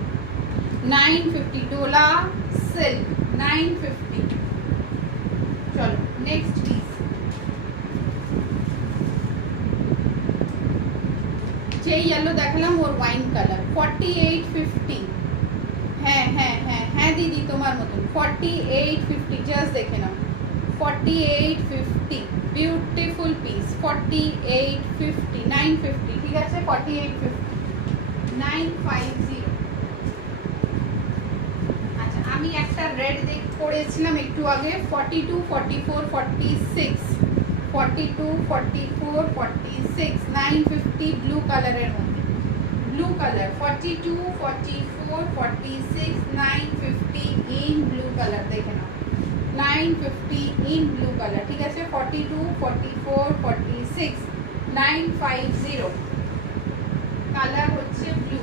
950 ডোলা সিল্ক 950। চলো নেক্সট পিস, যে ইয়েলো দেখালাম ওর ওয়াইন কালার 4850। হ্যাঁ হ্যাঁ হ্যাঁ হ্যাঁ দিদি তোমার মতন 4850, জাস্ট দেখে নাও 4850, বিউটিফুল পিস 4850 950, ঠিক আছে 4850 950। আচ্ছা আমি একটা রেড দেখ পরেছিলাম একটু আগে 42 44 46 42 44 46 950 ব্লু কালারের মধ্যে, blue colour 42 44 46 950 in blue colour, দেখে নাও 950 ইন ব্লু কালার, ঠিক আছে 42 44 46 950 কালার হচ্ছে ব্লু।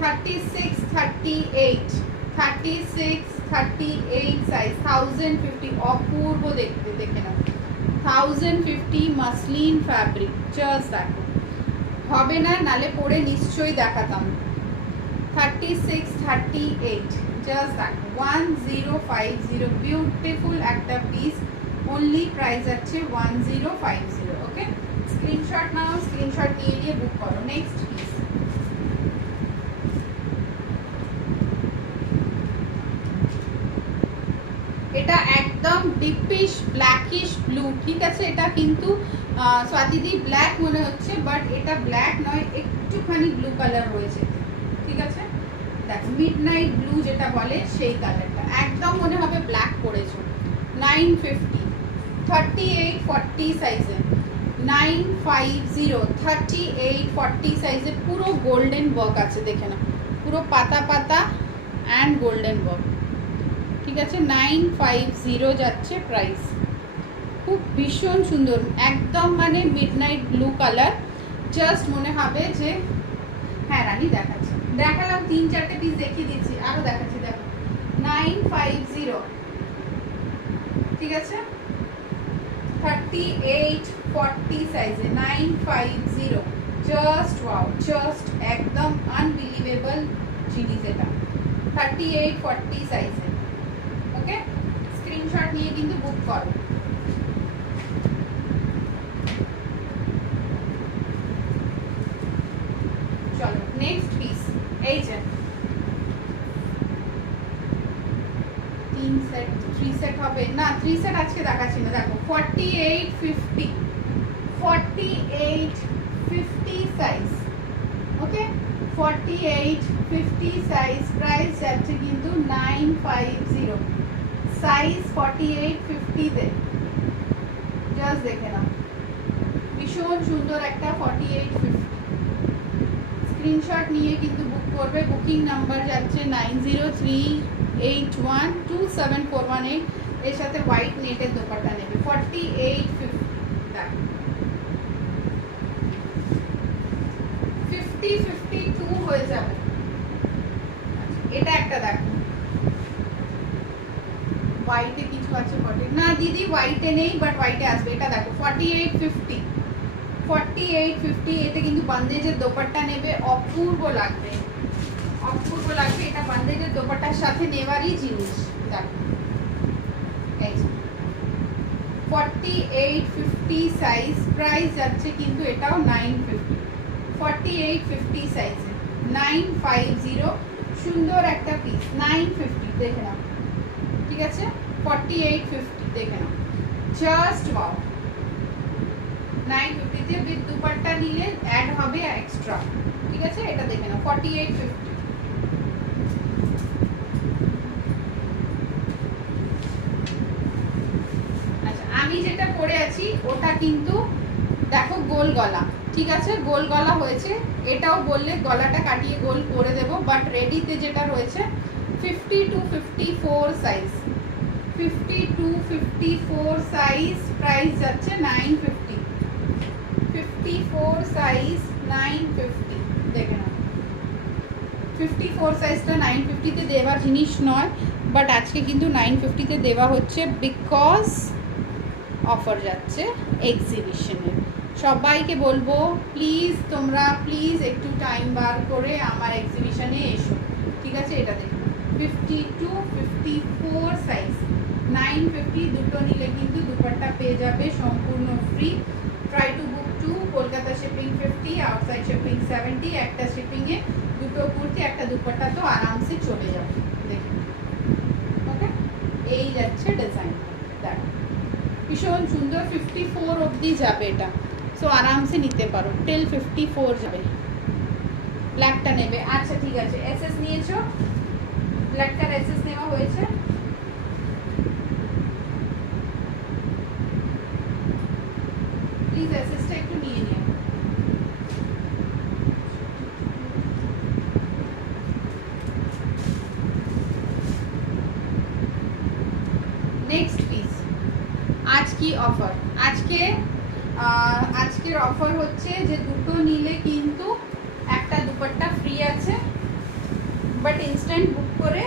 36 38 36 38 সাইজ 1050, অপূর্ব দেখতে, দেখে নাও 1050 মাসলিন ফ্যাব্রিক, জাস্ট দেখো হবে না নালে পরে নিশ্চয়ই দেখাতাম। 36 38 জাস্ট দেখো 1050, বিউটিফুল একটা পিস, অনলি প্রাইস আছে 1050। ওকে স্ক্রিনশট নাও, স্ক্রিনশট নিয়ে নিয়ে বুক করো। নেক্সট পিস, এটা একদম ডিপিশ ব্ল্যাকিশ ব্লু, ঠিক আছে। এটা কিন্তু স্বাতিদি ব্ল্যাক মনে হচ্ছে, বাট এটা ব্ল্যাক নয়, একটুখানি ব্লু কালার রয়েছে, ঠিক আছে। দেখো মিডনাইট ব্লু যেটা বলে সেই কালারটা, একদম মনে হবে ব্ল্যাক পরেছো। 950 38 40 সাইজে 950 38 40 সাইজে, পুরো গোল্ডেন ওয়ার্ক আছে, দেখে না পুরো পাতা পাতা অ্যান্ড গোল্ডেন ওয়ার্ক, ঠিক আছে 950 যাচ্ছে প্রাইস। খুব ভীষণ সুন্দর, একদম মানে মিডনাইট ব্লু কালার, জাস্ট মনে হবে যে হ্যাঁ রানী দেখাচ্ছে, দেখালাম 3-4টে পিস দেখিয়ে দিচ্ছি, আরো দেখাচ্ছি, দেখো 950, ঠিক আছে 38 40 সাইজে 950, জাস্ট ওয়াও, জাস্ট একদম আনবিলিভেবল জিনিস এটা 38 40 সাইজে। ওকে স্ক্রিনশট নিয়ে কিন্তু বুক করো। চলো নেক্সট পিস, এই যে 3 সেট 3 সেট হবে না, 3 সেট আজকে দেখাচ্ছি না। দেখো 48 50 48 50 সাইজ, ওকে 48 50 সাইজ, প্রাইস যাচ্ছে কিন্তু 950, সাইজ 48 50 তে, জাস্ট দেখে নাও ভীষণ সুন্দর একটা 48 50। স্ক্রিনশট নিয়ে কিন্তু বুক করবে, বুকিং নাম্বার যাচ্ছে 9038127418, এর সাথে হোয়াইট নেটের দোপাট্টা নেবে 48 50। 50 52 হয়ে যাবে। এটা একটা দেখো হোয়াইটে কিছু আছে বটে না দিদি, হোয়াইটে নেই বাট হোয়াইটে আসবে। এটা দেখো 48 50 48 50, এতে কিন্তু বান্দেজের দোপাট্টা নেবে, অপূর্ব লাগবে, অপূর্ব লাগবে। এটা বান্দেজের দোপাট্টার সাথে নেওয়ারই জিনিস। দেখো এই 48 50 সাইজ, প্রাইস যাচ্ছে কিন্তু এটাও 950, 48 50 সাইজে 950, সুন্দর একটা পিস 950, দেখে নাও, ঠিক আছে 48 50 দেখে নাও, জাস্ট ওয়াও। 950 তে উইথ দুপাট্টা নিলে অ্যাড হবে এক্সট্রা, ঠিক আছে। এটা দেখে নাও 48 50। আচ্ছা আমি যেটা পরে আছি ওটা কিন্তু দেখো গোল গলা, ঠিক আছে গোল গলা হয়েছে, এটাও বললে গলাটা কাটিয়ে গোল করে দেব, বাট রেডিতে যেটা রয়েছে 50 to 54 size, 50 to 54 size, price যাচ্ছে 950, 54 সাইজ 950 দেখে নাও 54 সাইজটা 950 তে দেওয়া জিনিস নয়, বাট আজকে কিন্তু 950 তে দেওয়া হচ্ছে বিকজ অফার যাচ্ছে এক্সিবিশনে। সবাইকে বলবো প্লিজ তোমরা প্লিজ একটু টাইম বার করে আমার এক্সিবিশনে এসো, ঠিক আছে? এটা দেখো 52 54 সাইজ 950, দুটো নিলে কিন্তু দুপাট্টা পেয়ে যাবে সম্পূর্ণ free. Try to book to, Kolkata shipping 50, outside shipping 70, একটা শিপিংয়ে দুটো কুর্তি একটা দুপাট্টা তো আরামসে চলে যাবে। দেখুন ওকে, এই যাচ্ছে ডিজাইন, দেখো ভীষণ সুন্দর। 54 অবধি যাবে এটা, সো আরামসে নিতে পারো, টিল 54 যাবে। ব্ল্যাকটা নেবে? আচ্ছা ঠিক আছে, এসএস নিয়েছো? ব্ল্যাকটার এসএস নেওয়া হয়েছে? প্লিজ এসএসটা একটু নিয়ে নিও। নেক্সট পিস, আজ কি অফার? আজকের অফার হচ্ছে যে দুটো নিলে কিন্তু একটা দুপাট্টা ফ্রি আছে, বাট ইনস্ট্যান্ট বুক করে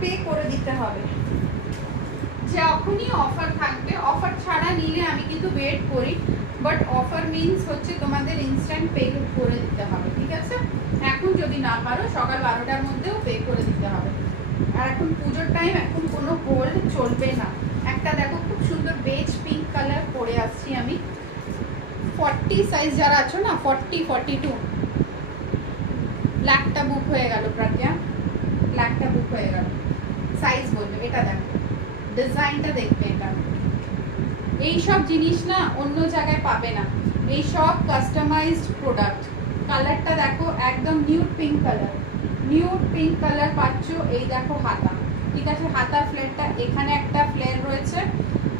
পে করে দিতে হবে। যখনই অফার থাকবে, অফার ছাড়া নিলে আমি কিন্তু ওয়েট করি, বাট অফার মিনস হচ্ছে তোমাদের ইনস্ট্যান্ট পে করে দিতে হবে, ঠিক আছে? এখন যদি না পারো সকাল 12টার মধ্যেও পে করে দিতে হবে। আর এখন পুজোর টাইম, এখন কোনো হোল্ড চলবে না। একটা দেখো খুব সুন্দর বেজ পিঙ্ক কালার পরে আসছি আমি, 40 সাইজ যারা আছো না, 40 42, ব্ল্যাকটা বুক হয়ে গেল প্রজ্ঞা, ব্ল্যাকটা বুক হয়ে গেল, সাইজ বলবে। এটা দেখো ডিজাইনটা দেখবে, এটা এইসব জিনিস না অন্য জায়গায় পাবে না, এই সব কাস্টমাইজড প্রোডাক্ট। কালারটা দেখো একদম nude pink colour, nude pink colour পাচ্ছ। এই দেখো হাতা, ঠিক আছে? হাতার ফ্লেয়ারটা এখানে একটা ফ্লেয়ার রয়েছে,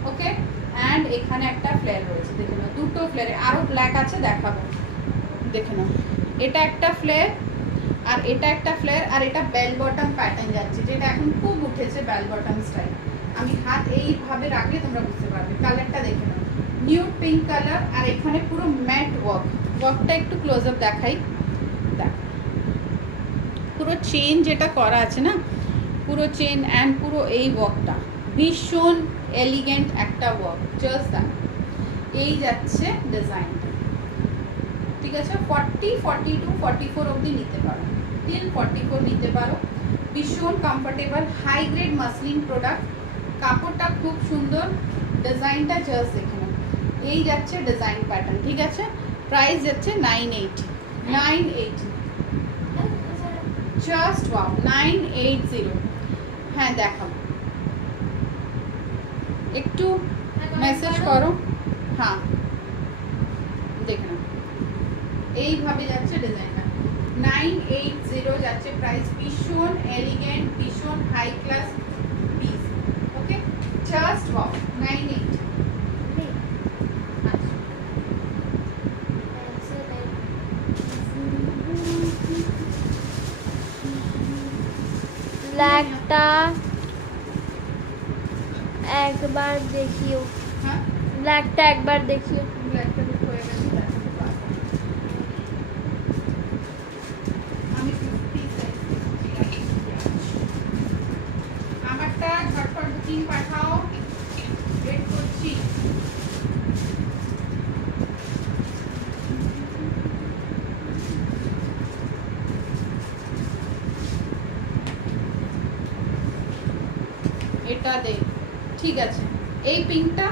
ওকে, অ্যান্ড এখানে একটা ফ্লেয়ার রয়েছে, দেখে নাও দুটো ফ্লেয়ারে, আরও ব্ল্যাক আছে দেখাবো, দেখে নাও। এটা একটা ফ্লেয়ার আর এটা একটা ফ্লেয়ার, আর এটা বেল বটম প্যাটার্ন যাচ্ছে, যেটা এখন খুব উঠেছে বেল বটম স্টাইল। আমি হাত এইভাবে রাখলে তোমরা বুঝতে পারবে। কালারটা দেখে নাও, নিউড পিঙ্ক কালার, আর এখানে পুরো ম্যাট ওয়ার্ক। ওয়ার্কটা একটু ক্লোজ আপ দেখাই, দেখ পুরো চেন যেটা করা আছে না, পুরো চেন অ্যান্ড পুরো এই ওয়ার্কটা ভীষণ এলিগেন্ট একটা ওয়ার্ক, জাস্ট দ্যাট। এই যাচ্ছে ডিজাইনটা, ঠিক আছে? 40 42 44 অবধি নিতে পারো, টিল 44 নিতে পারো। ভীষণ comfortable, high grade muslin product, কাপড়টা খুব সুন্দর, ডিজাইনটা জাস্ট দেখে নাও। এই যাচ্ছে ডিজাইন প্যাটার্ন, ঠিক আছে? প্রাইস যাচ্ছে 980, 980, জাস্ট ওয়াও, 980। হ্যাঁ দেখাবো, একটু মেসেজ করো। হ্যাঁ দেখে নাও, এইভাবে যাচ্ছে ডিজাইনটা, 980 যাচ্ছে প্রাইস। ভীষণ এলিগেন্ট, ভীষণ হাই ক্লাস পিস, ওকে, জাস্ট ওয়াও, 980। ব্ল্যাকটা একবার দেখিও, হ্যাঁ ব্ল্যাকটা একবার দেখিও। ব্ল্যাকটা বুক হয়ে গেছে, দেখাতে পারবো না। আমি 50 সাইজ আমারটা ঝটপট বুকিং পাঠাও, ওয়েট করছি। এটা দে, ঠিক আছে? এই পিঙ্কটা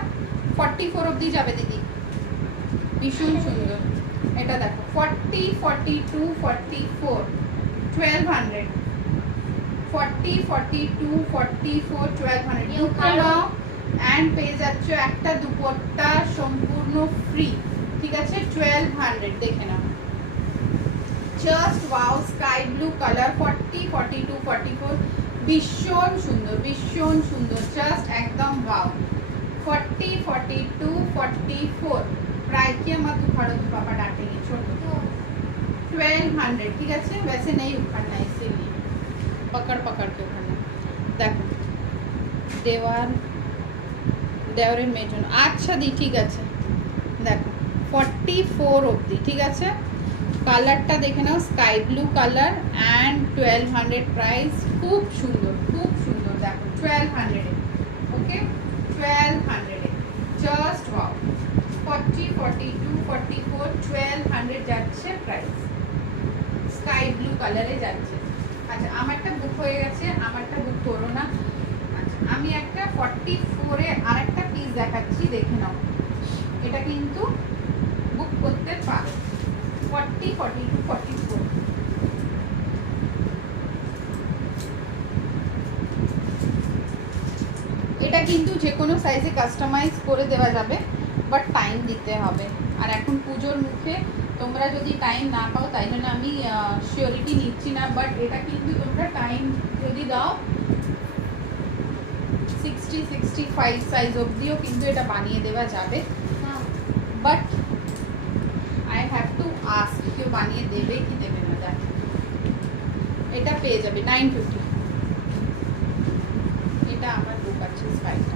44 অবধি যাবে দিদি, ভীষণ সুন্দর। এটা দেখো 40 42 44 1200, 40 42 44 1200 দুটো নাও অ্যান্ড পেয়ে যাচ্ছ একটা দুপাট্টা সম্পূর্ণ ফ্রি, ঠিক আছে? 1200 দেখে নাও, just wow, sky blue colour, 40 42 44, ভীষণ সুন্দর, ভীষণ সুন্দর, জাস্ট একদম ওয়াও। 40 42 44 प्राइस क्या मत उखाड़ो तो पापा डांटेंगे, छोड़ दो। 1200, ठीक है? वैसे नहीं उखाड़ना, इसीलिए पकड़ पकड़ के उखाड़ना। देखो দেওয়ার দেওয়ারের মেয়ের জন্য, আচ্ছা দি ঠিক আছে। দেখো 44 অবধি, ঠিক আছে। কালারটা দেখে নাও, sky blue colour and 1200 price. খুব সুন্দর, খুব সুন্দর, দেখো 1200 এ, ওকে 1200 এ, জাস্ট ওয়াও। 40, 42, 44, 1200 যাচ্ছে প্রাইস, স্কাই ব্লু কালারে যাচ্ছে। আচ্ছা আমারটা বুক হয়ে গেছে, আমারটা বুক করো না। আচ্ছা আমি একটা 44 এ আরেকটা পিস দেখাচ্ছি, দেখে নাও। এটা কিন্তু বুক করতে পারো, 40, 42, 44। এটা কিন্তু যে কোনো সাইজে কাস্টমাইজ করে দেওয়া যাবে, বাট টাইম দিতে হবে। আর এখন পুজোর মুখে তোমরা যদি টাইম না পাও, তাই জন্য আমি শিওরিটি নিচ্ছি না, বাট এটা কিন্তু তোমরা টাইম যদি দাও 60, 65 সাইজ অবধিও কিন্তু এটা বানিয়ে দেওয়া যাবে, but I have to ask কেউ বানিয়ে দেবে কি দেবে না। দেখ এটা পেয়ে যাবে 950। এটা আমার বুক আছে স্কাইটা।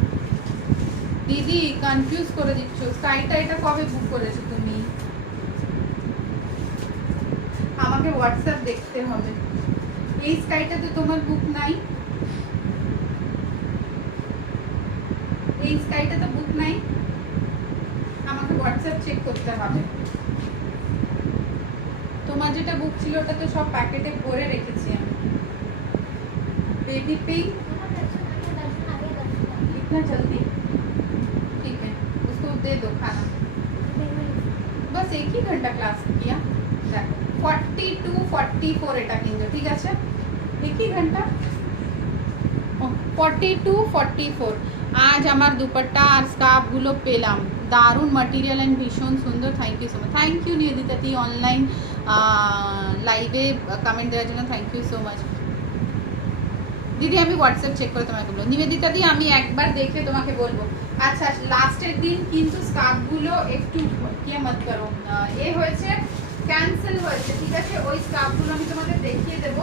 দিদি কনফিউজ করে দিচ্ছ, স্কাইটা এটা কবে বুক করেছো তুমি? আমাকে হোয়াটসঅ্যাপ দেখতে হবে। এই স্কাইটা তো তোমার বুক নাই, এই স্কাইটা তো বুক নাই, আমাকে হোয়াটসঅ্যাপ চেক করতে হবে। তোমার যেটা বুক ছিল ওটা তো সব প্যাকেটে ভরে রেখেছি আমি। बेबी पिंक इतना जल्दी? ठीक है, उसको दे दो खाना। बस एक ही घंटा क्लास किया। देखो 42, 44 এটা কিন্তু ঠিক আছে, একই ঘন্টা। 42, 44। আজ আমার দুপাট্টা আর স্কার্ফ গুলো পেলাম, দারুণ ম্যাটেরিয়াল এন্ড ভীষণ সুন্দর। Thank you so much. Thank you নিবেদিতাদি, অনলাইন লাইভে কমেন্ট দেওয়ার জন্য থ্যাংক ইউ সো মাচ। দিদি আমি হোয়াটসঅ্যাপ চেক করে তোমাকে বলবো। নিবেদিতা দি আমি একবার দেখে তোমাকে বলবো। আচ্ছা লাস্টের দিন কিন্তু স্কার্ফগুলো একটু কি মত করো, এ হয়েছে, ক্যান্সেল হয়েছে, ঠিক আছে। ওই স্কার্ফগুলো আমি তোমাকে দেখিয়ে দেবো।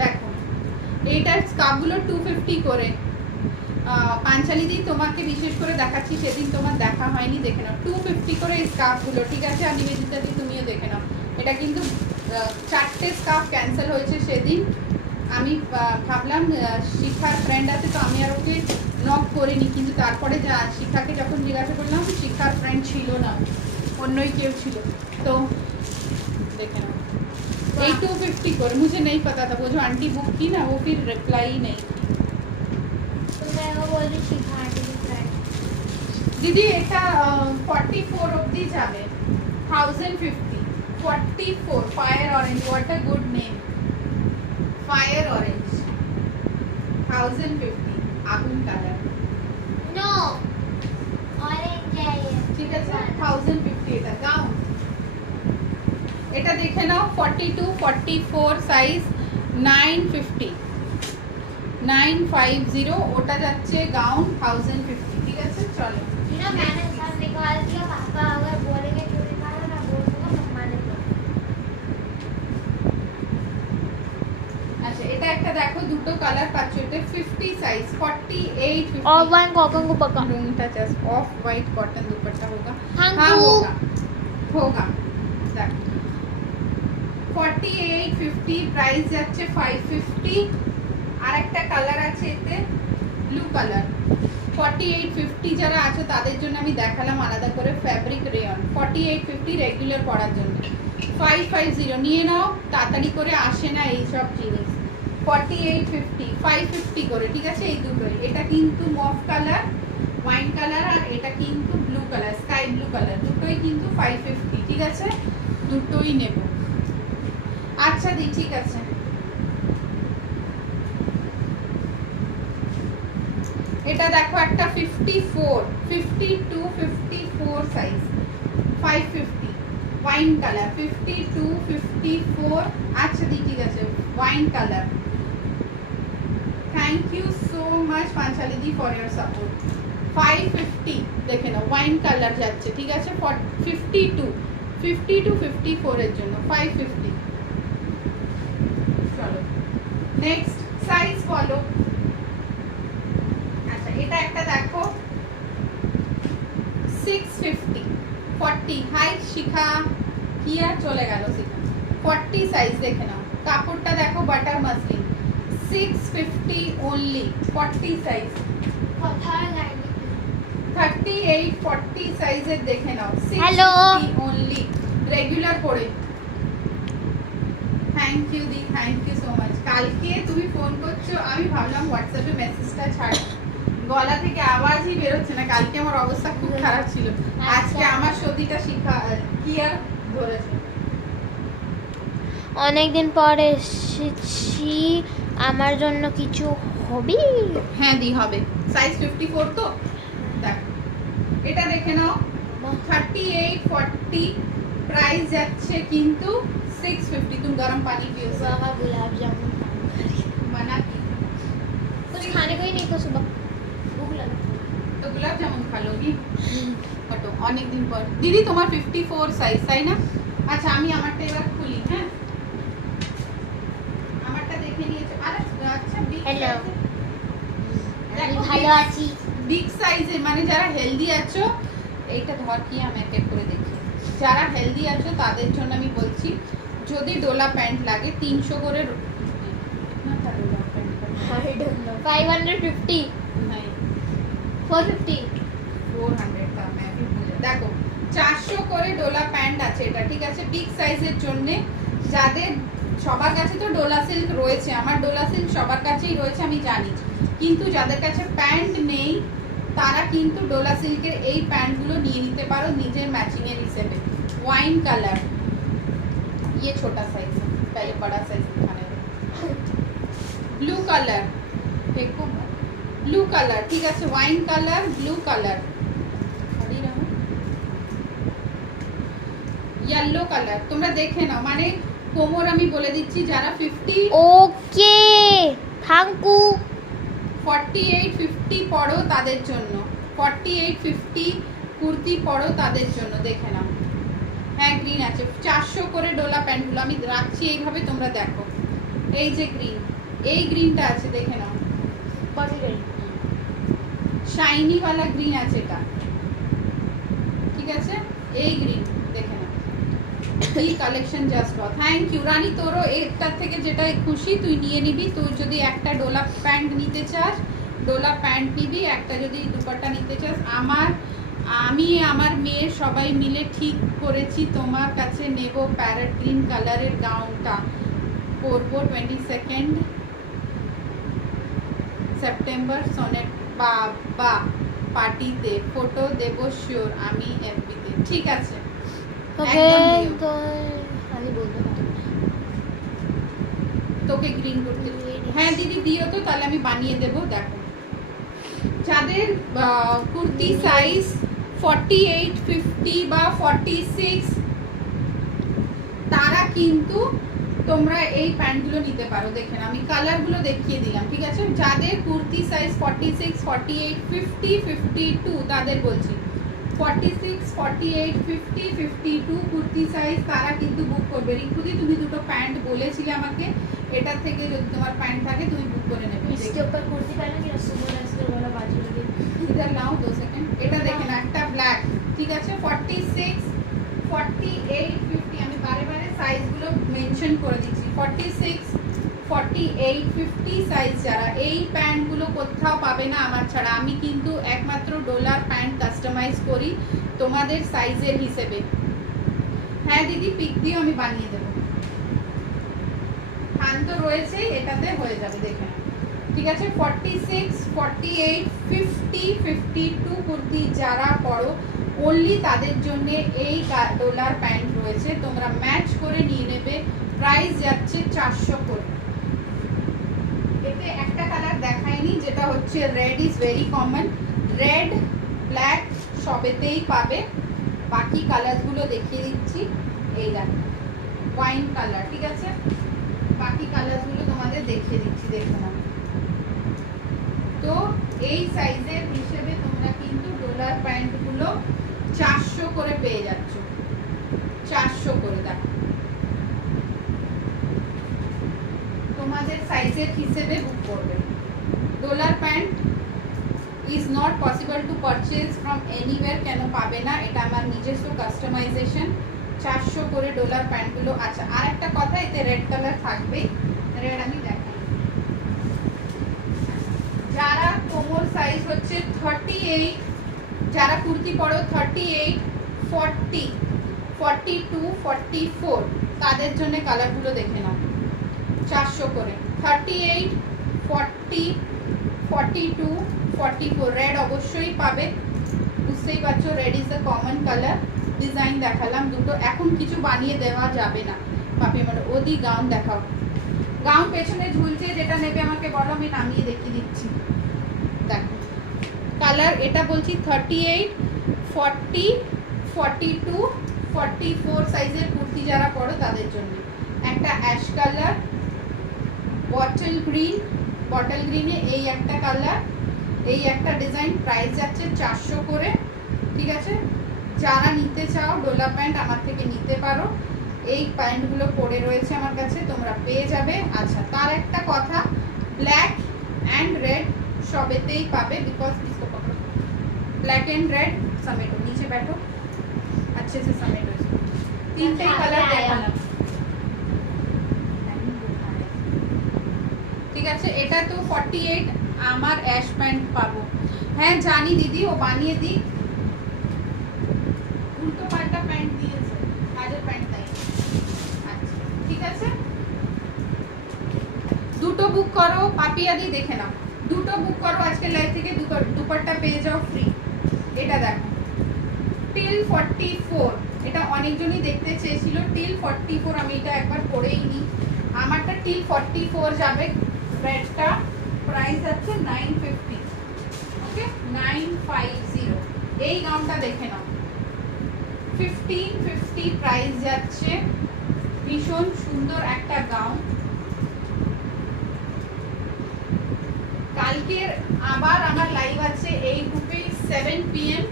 দেখো এইটার স্কার্ফগুলো 250 করে। পাঞ্চালি দি তোমাকে বিশেষ করে দেখাচ্ছি, সেদিন তোমার দেখা হয়নি, দেখে নাও 250 করে এই স্কার্ফগুলো, ঠিক আছে। আর নিবেদিতা দি তুমিও দেখে নাও, এটা কিন্তু 4টে স্কার্ফ ক্যান্সেল হয়েছে সেদিন। আমি ভাবলাম শিখার ফ্রেন্ড আছে, তো আমি আর ওকে নক করিনি, কিন্তু তারপরে যা শিখাকে যখন জিজ্ঞাসা করলাম, শিখার ফ্রেন্ড ছিল না, অন্যই কেউ ছিল। तो देखे ना एक 250 করে, मुझे नहीं पता था। वो जो आंटी बुक की ना, वो फिर रिप्लाई ही नहीं की। तो मैं वो बोल रही शिखा आंटी की फ्रेंड। दीदी এটা 44 অবধি যাবে, 1050। 44 fire orange, what a good name, fire orange 1050 আগুন কালার। नो ऑरेंज है ये, ঠিক আছে 1050 এটা গাউন। এটা দেখে নাও 42, 44 সাইজ 950, 950 ওটা যাচ্ছে গাউন 1050, ঠিক আছে। চলো ना मैंने सब निकाल दिया, पापा अगर बोलेंगे क्यों निकाला ना बोल दूंगा मम्मा ने बोला। আচ্ছা এটা একটা দেখো, দুটো কালার পাচ্ছ, এটা 50 साइज 48, 50 और वन कॉटन को पका लूंगा जस्ट ऑफ वाइट कॉटन दुपट्टा होगा। हाँ, हाँ तो- होगा होगा। देख 48, 50 প্রাইস যাচ্ছে 550। আর একটা কালার আছে এতে, ব্লু কালার। 48, 50 যারা আছে তাদের জন্য আমি দেখালাম আলাদা করে ফ্যাব্রিক রেয়ন। 48, 50 রেগুলার পরার জন্য। 550 নিয়ে নাও, তাড়াতাড়ি করে আসে না এই সব জিনিস। 48, 50, 550 করে, ঠিক আছে। এই দুটোই, এটা কিন্তু মফ কালার, ওয়াইন কালার, আর এটা কিন্তু blue colour, sky blue colour, দুটোই কিন্তু 550, ঠিক আছে। দুটোই নেব। আচ্ছা দি ঠিক আছে। এটা দেখো একটা 54, 52, 54 সাইজ 550 ওয়াইন কালার, 52, 54। আচ্ছা দি ঠিক আছে, wine colour. Thank you so much Panchali দি ফর ইওর সাপোর্ট। 550 দেখে নাও, ওয়াইন কালার যাচ্ছে, ঠিক আছে। 52 50 টু 54 এর জন্য 550। চলো নেক্সট সাইজ বলো। আচ্ছা এটা একটা দেখো 650 40। হাই শিখা, কি আর চলে গেল শিখা। 40 সাইজ দেখে নাও, কাপড়টা দেখো বাটার মাসলিন, 650 অনলি 40 সাইজ। কথা লাইনি 38 40 সাইজের দেখে নাও, Hello. 650 অনলি রেগুলার পরে। থ্যাংক ইউ দি, থ্যাংক ইউ সো মাচ। কালকে তুমি ফোন করছো, আমি ভাবলাম হোয়াটসঅ্যাপে মেসেজটা ছাড়, গলা থেকে আওয়াজই বেরোচ্ছে না। কালকে আমার অবস্থা খুব খারাপ ছিল, আজকে আমার সর্দিটা শিখা কি আর ধরেছে। অনেকদিন পরে এসেছি, আমার জন্য কিছু হবি? হ্যাঁ দি হবে। সাইজ 54 তো দেখ, এটা দেখে নাও 38 40 প্রাইস যাচ্ছে কিন্তু 650। তুমি गरम पानी पियो बाबा गुलाब जामुन मना की कुछ खाने को ही नहीं था सुबह, भूख लगा। तो गुलाब जामुन खा लोगी। হটো অনেক দিন পর। দিদি তোমার 54 সাইজ তাই না? আচ্ছা আমি আমারটা এবার খুলি। হ্যাঁ আমারটা দেখে নিয়েছো। আরে আচ্ছা বিগ Hello. আমি দেখো, ভালো আছি। বিগ সাইজে মানে যারা হেলদি আছো, এইটা ধর কি আমি এক এক করে দেখি। যারা হেলদি আছো তাদের জন্য আমি বলছি, যদি ডোলা প্যান্ট লাগে 300 করে না তা Dola pant I don't know. 550, নাই 450. 400 তা मैं भी भूल দেখো 400 করে ডোলা প্যান্ট আছে এটা, ঠিক আছে। বিগ সাইজের জন্য যাদের সবার কাছে তো ডোলা সিল্ক রয়েছে, আমার ডোলা সিল্ক সবার কাছেই রয়েছে আমি জানি, কিন্তু যাদের কাছে প্যান্ট নেই তারা কিন্তু ডোলা সিল্কের এই প্যান্টগুলো নিয়ে নিতে পারো নিজের ম্যাচিং এর হিসেবে। ওয়াইন কালার, ये छोटा साइज है, पहले बड़ा साइज दिखाने दो। ब्लू कलर देखो, ब्लू कलर ठीक আছে, wine colour blue colour, yellow colour. তোমরা দেখে নাও, মানে কোমর আমি বলে দিচ্ছি, যারা 50 ওকে থ্যাংক ইউ। 48 50 পড়ো তাদের জন্য, 48 50 কুর্তি পড়ো তাদের জন্য দেখে নাও। হ্যাঁ গ্রিন আছে 400 করে ডোলা প্যান্টগুলো আমি রাখছি এইভাবে, তোমরা দেখো। এই যে গ্রিন, এই গ্রিনটা আছে দেখে নাও, শাইনি वाला গ্রিন আছে এটা, ঠিক আছে। এই গ্রিন দেখে নাও, এই collection just wow. Thank you Rani, তোরও একটার থেকে যেটা খুশি তুই নিয়ে নিবি। তুই যদি একটা ডোলা প্যান্ট নিতে চাস ডোলা প্যান্ট নিবি, একটা যদি দুপাট্টা নিতে চাস। আমি আমার মেয়ে সবাই মিলে ঠিক করেছি তোমার কাছে নেব প্যারট গ্রিন কালারের গাউনটা, পরবো 22 সেপ্টেম্বর সনেট বাবা পার্টিতে, ফটো দেব শিওর আমি এফবিতে, ঠিক আছে। ওকে একদম দিও। তো আমি বলতে পারবো না। তোকে গ্রিন করতে, হ্যাঁ দিদি দিও তো, তাহলে আমি বানিয়ে দেব। দেখো যাদের কুর্তি সাইজ 48 50 বা 46 তারা কিন্তু তোমরা এই প্যান্টগুলো নিতে পারো। দেখেন আমি কালারগুলো দেখিয়ে দিলাম, ঠিক আছে। যাদের কুর্তি সাইজ 46 48 50 52 তাদের বলছি, 46 48 50 52 কুর্তি সাইজ তারা কিন্তু বুক করবে। রিঙ্কুদি তুমি দুটো প্যান্ট বলেছিলে আমাকে, এটার থেকে যদি তোমার প্যান্ট থাকে তুমি বুক করে নেবে। इसके ऊपर कुर्ती पहनूंगी, रसगुल्ला रसगुल्ला वाला बाजू लगे। इधर लाओ 2 सेकंड। এটা দেখেন একটা ব্ল্যাক, ঠিক আছে। 46 48 50 আমি বারে বারে সাইজগুলো মেনশন করে দিচ্ছি। 46 48 50 সাইজ যারা, এই প্যান্টগুলো কোথাও পাবে না আমার ছাড়া। আমি কিন্তু একমাত্র ডোলার প্যান্ট কাস্টমাইজ করি তোমাদের সাইজের হিসেবে। হ্যাঁ দিদি পিক দিও, আমি বানিয়ে দেবো। থান তো রয়েছে, এটাতে হয়ে যাবে দেখে নাও, ঠিক আছে। 46 48 50 52 কুর্তি যারা পরো অনলি তাদের জন্য এই ডলার প্যান্ট রয়েছে, তোমরা ম্যাচ করে নিয়ে নেবে। প্রাইস যাচ্ছে 400 করে। এতে একটা কালার দেখাইনি, যেটা হচ্ছে red is very common, red black সবেতেই পাবে। বাকি কালারগুলো দেখিয়ে দিচ্ছি, এই দেখো ওয়াইন কালার, ঠিক আছে। বাকি কালারগুলো তোমাদের দেখিয়ে দিচ্ছি, দেখো না তো এই সাইজের হিসেবে তোমরা কিন্তু ডোলার প্যান্টগুলো 400 করে পেয়ে যাচ্ছ, 400 করে। দেখো তোমাদের সাইজের হিসেবে বুক করবে। ডোলার pant is not possible to purchase from anywhere. কেন পাবে না? এটা আমার নিজস্ব কাস্টমাইজেশন। 400 করে ডলার প্যান্টগুলো। আচ্ছা, আর একটা কথা, এতে রেড কালার থাকবেই। রেড আমি দেখাই। যারা কোমর সাইজ হচ্ছে 38, যারা কুর্তি পরো 38, 40, 42, 44, তাদের জন্য কালারগুলো দেখে নাও। 400 করে 38, 40, 42, 44। রেড অবশ্যই পাবে, বুঝতেই পারছো। Red is the common colour. Design দেখালাম দুটো, এখন কিছু বানিয়ে দেওয়া যাবে না পাপি। মানে ওদি গাউন দেখাও। গাউন পেছনে ঝুলছে, যেটা নেবে আমাকে বলো, আমি নামিয়ে দেখিয়ে দিচ্ছি। দেখো কালার, এটা বলছি 38, 40, 42, 44 সাইজের কুর্তি যারা পরো তাদের জন্য। একটা ash colour, bottle green, bottle গ্রিনে এই একটা কালার, এই একটা ডিজাইন। প্রাইস যাচ্ছে 400 করে, ঠিক আছে। যারা নিতে চাও ডোলা প্যান্ট আমার থেকে নিতে পারো। এই প্যান্টগুলো পরে রয়েছে আমার কাছে, তোমরা পেয়ে যাবে। আচ্ছা, তার একটা কথা, ব্ল্যাক অ্যান্ড রেড সবেতেই পাবে, বিকজ इसको पकड़ो। ब्लैक एंड रेड समेटो, नीचे बैठो, अच्छे से समेटो इसको। तीनटेই কালার দেখালাম, ঠিক আছে। এটা তো 48, আমার অ্যাশ প্যান্ট পাবো। হ্যাঁ জানি দিদি, ও বানিয়ে দিই। উল্টো পাল্টা প্যান্ট দিয়েছে, কাজের প্যান্ট তাই। আচ্ছা ঠিক আছে, দুটো বুক করো। পাপিয়াদি দেখে নাও, দুটো বুক করো আজকে লাইভ থেকে, দুপাট্টা পেয়ে যাও ফ্রি। এটা দেখো টিল 44, এটা অনেকজনই দেখতে চেয়েছিল। টিল 44, আমি এটা একবার পরেই নিই। আমারটা টিল 44 যাবে। রেডটা প্রাইস আছে 950, ওকে 950। এই গাউনটা দেখে নাও, 1550 প্রাইস যাচ্ছে। ভীষণ সুন্দর একটা গাউন। কালকের আবার আমার লাইভ আছে এই গ্রুপে 7 PM,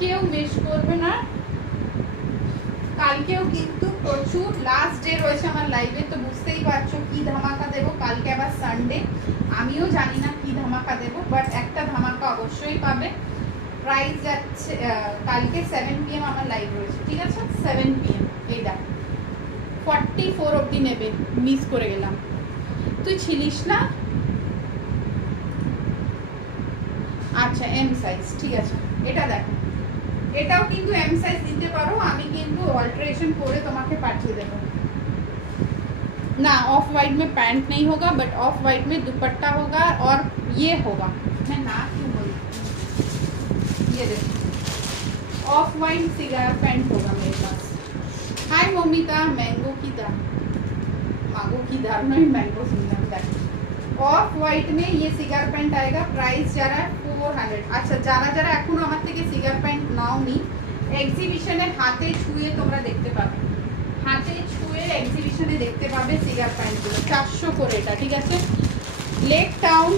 কেউ মিস করবে না। কালকেও কিন্তু প্রচুর লাস্ট ডে রয়েছে আমার লাইভে, তো বুঝতেই পারছো কি ধামাকা দেবো। কালকে আবার সানডে, আমিও জানি না কি ধামাকা দেবো, বাট একটা ধামাকা অবশ্যই পাবে। প্রাইস যাচ্ছে কালকে 7 PM আমার লাইভ রয়েছে, ঠিক আছে। 7 PM। এই দেখ 44 অবধি নেবে, মিস করে গেলাম। তুই ছিলিস না? আচ্ছা এম সাইজ, ঠিক আছে। এটা দেখো, এটাও কিন্তু এম সাইজ দিতে পারো, আমি কিন্তু অল্টাरेशन করে তোমাকে পাঠিয়ে দেবো। ना ऑफ वाइट में पैंट नहीं होगा, बट ऑफ वाइट में दुपट्टा होगा और ये होगा। मैं ना क्यों बोलती, ये देखो ऑफ वाइट सिगार पैंट होगा मेरे पास। हाय मोमिता, मैंगो की दाल, मांगो की दाल नहीं, mango single dal. Of white में ये सिगार पैंट आएगा। प्राइस যারা 400। আচ্ছা যারা যারা এখনো আমার থেকে সিগার প্যান্ট নাওনি, এক্সিবিশনে হাতে ছুঁয়ে তোমরা দেখতে পাবে, হাতে ছুঁয়ে এক্সিবিশনে দেখতে পাবে সিগার প্যান্টগুলো। 400 করে এটা, ঠিক আছে। Lake town,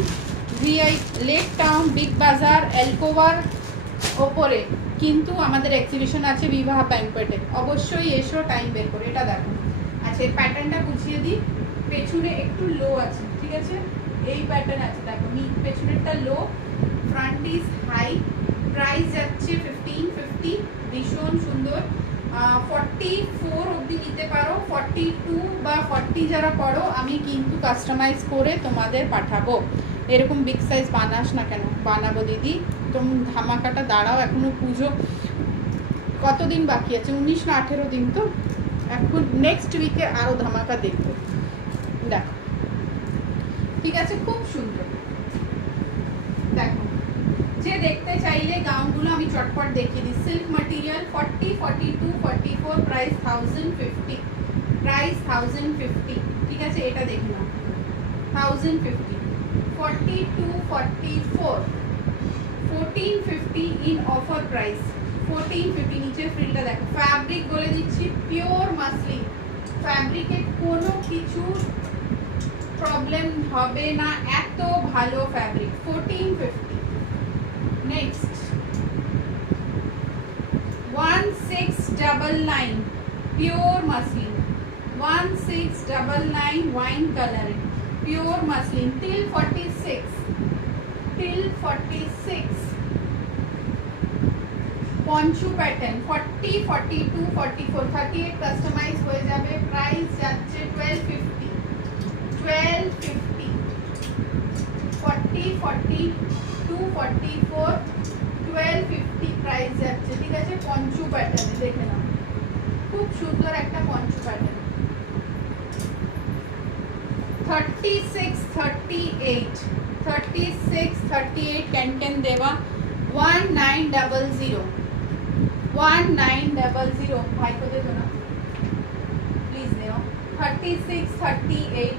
lake town, big বাজার, এলকোভার ওপরে কিন্তু আমাদের এক্সিবিশন আছে বিবাহ ব্যাংকোয়েটে। অবশ্যই এসো টাইম বের করে। এটা দেখো, আচ্ছা এই প্যাটার্নটা বুঝিয়ে দিই। পেছনে একটু লো আছে, ঠিক আছে। এই প্যাটার্ন আছে, দেখো পেছনেরটা লো, ফ্রন্ট ইজ হাই। প্রাইস যাচ্ছে 1550, ভীষণ সুন্দর। 44 অবধি নিতে পারো। 42 বা 40 যারা পড়ো, আমি কিন্তু কাস্টমাইজ করে তোমাদের পাঠাবো। এরকম বিগ সাইজ বানাস না কেন? বানাবো দিদি, তুমি ধামাকাটা দাঁড়াও। এখনো পুজো কতদিন বাকি আছে? 19 না 18 দিন। তো এখন নেক্সট উইকে আরও ধামাকা দেখবো। দেখো ঠিক আছে, খুব সুন্দর। দেখো যে দেখতে চাইলে গাউনগুলো আমি চটপট দেখিয়ে দিই। সিল্ক ম্যাটেরিয়াল 40, 42, 44, প্রাইস 1050, প্রাইস 1050, ঠিক আছে। এটা দেখে নাও 1050, 42, 44, 1450 ইন অফার প্রাইস, 1450। নিচে ফ্রিলটা দেখো, ফ্যাব্রিক বলে দিচ্ছি পিওর মাসলিন। ফ্যাব্রিকে কোনো কিছু প্রবলেম হবে না, এত ভালো fabric. 1450। Next 1699 pure muslin, 1699 wine কালারে pure muslin till 46, till 46 poncho pattern 40 42 44 38 customise হয়ে যাবে। প্রাইস যাচ্ছে 1250, 1250 40 42 44 1250 প্রাইস যাচ্ছে। ঠিক আছে, পঞ্চু প্যাটার্নে দেখে নাও, খুব সুন্দর একটা পঞ্চু প্যাটার্ন। 36 38 36 38 ক্যান দেওয়া 1900 1900 ভাই को दे दो ना प्लीज देओ। 36 38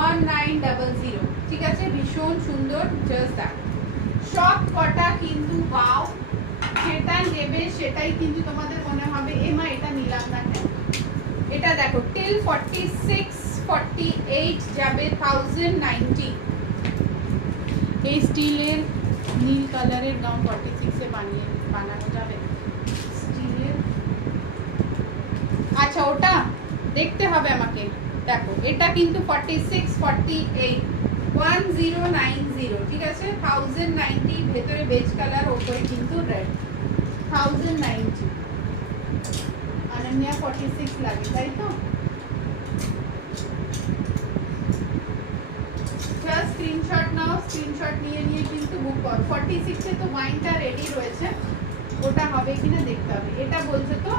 1900। ঠিক আছে, ভীষণ সুন্দর। জাস্ট দ্যাট সব কটা কিন্তু ওয়াও, যেটা নেবে সেটাই কিন্তু তোমাদের মনে হবে এমা এটা নিলাম না কেন। এটা দেখো টিল 46 48 যাবে 1090। এই স্টিলের নীল কালারের গাউন 46 এ বানানো যাবে স্টিলের। আচ্ছা ওটা দেখতে হবে আমাকে। দেখো এটা কিন্তু 46 48 1090। ঠিক আছে, 1090 ভেতরে বেজ কালার, ওপরে কিন্তু রেড। 1090 অনন্যা 46 লাগে, তাই তো? জাস্ট স্ক্রিনশট নাও, স্ক্রিনশট নিয়ে কিন্তু বুক করো। 46 এ তো ওয়াইনটা রেডি রয়েছে, ওটা হবে কিনা দেখতে হবে। এটা বলছে তো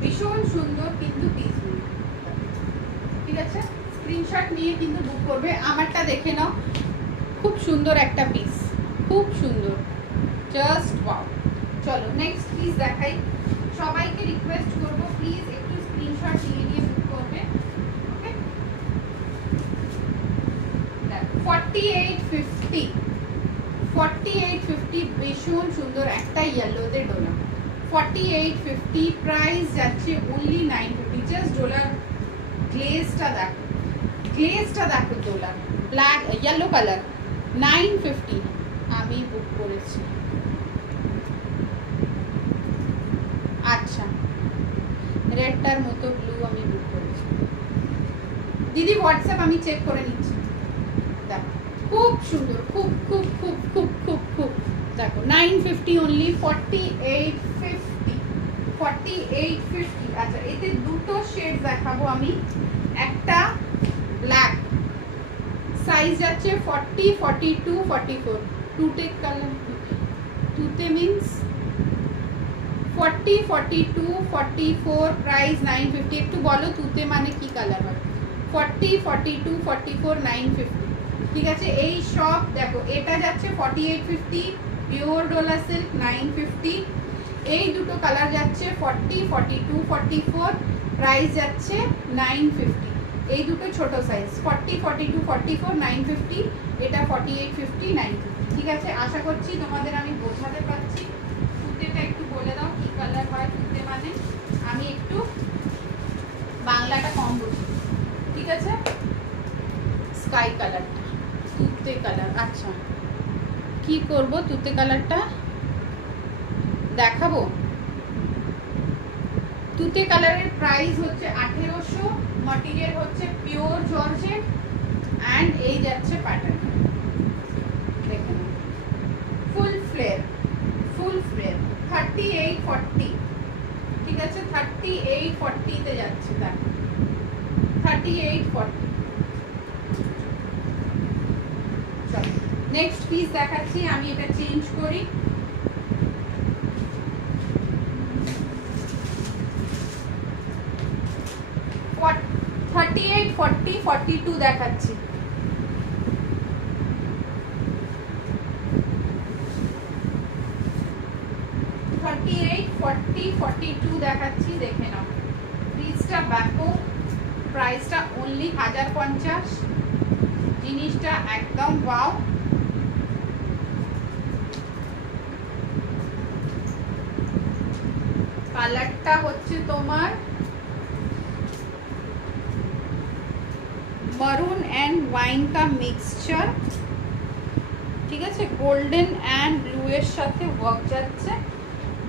ভীষণ সুন্দর কিন্তু পিসগুলো। ঠিক আছে, স্ক্রিনশট নিয়ে কিন্তু বুক করবে। আমারটা দেখে নাও, খুব সুন্দর একটা পিস, খুব সুন্দর, জাস্ট ওয়াও। চলো নেক্সট পিস দেখাই। সবাইকে রিকোয়েস্ট করব প্লিজ একটু স্ক্রিনশট নিয়ে বুক করবে। ওকে, 4850 4850 ভীষণ সুন্দর একটা ইয়েলোতে ডোলা। 4850 প্রাইস যাচ্ছে only 950। জাস্ট ডোলার গ্লেজটা দেখো, গ্লেজটা দেখো ডোলার, ব্ল্যাক ইয়েলো কালার 950 আমি বুক করেছি। আচ্ছা, রেডটার মতো ব্লু আমি বুক করেছি। দিদি হোয়াটসঅ্যাপ আমি চেক করে নিচ্ছি। দেখো খুব সুন্দর, খুব খুব খুব খুব খুব খুব দেখো 950 অনলি। 4850 4850। আচ্ছা এতে দুটো শেড দেখাবো আমি। একটা ব্ল্যাক, সাইজ যাচ্ছে 40 42 44। টুতে কালার, টুতে মিন্স 40 42 44 প্রাইস 950। একটু বলো তুতে মানে কি কালার হয়? 40 42 44 950। ঠিক আছে, এই সব দেখো এটা যাচ্ছে 4850 পিওর ডোলা সিল্ক 950। এই দুটো কালার যাচ্ছে 40 42 44 প্রাইস যাচ্ছে 950। এই দুটো ছোট সাইজ 40 42 44 950, এটা 4850 950। ঠিক আছে, আশা করছি তোমাদের আমি বোঝাতে পারছি। তুতেটা একটু বলে দাও কি কালার হয় তুতে মানে, আমি একটু বাংলাটা কম বুঝি। ঠিক আছে, স্কাই কালারটা তুতে কালার। আচ্ছা কি করব, তুতে কালারটা দেখাবো। তুতে কালারের প্রাইস হচ্ছে 1800, ম্যাটেরিয়াল হচ্ছে পিওর জর্জেট এন্ড এই যাচ্ছে প্যাটার্ন। দেখুন ফুল ফ্লেয়ার, ফুল ফ্লেয়ার 3840। ঠিক আছে, 3840 তে যাচ্ছে। দেখো 3840। চলো নেক্সট পিস দেখাচ্ছি আমি। এটা চেঞ্জ করি। What 38 40 42 দেখাচ্ছি। 38 40 42 দেখাচ্ছি, দেখে নাও। পিসটা ব্যাপক, প্রাইসটা অনলি 1050। জিনিসটা একদম ওয়াও। কালারটা হচ্ছে তোমার মারুন অ্যান্ড ওয়াইন কা মিক্সচার, ঠিক আছে, গোল্ডেন অ্যান্ড ব্লু এর সাথে ওয়ার্ক যাচ্ছে।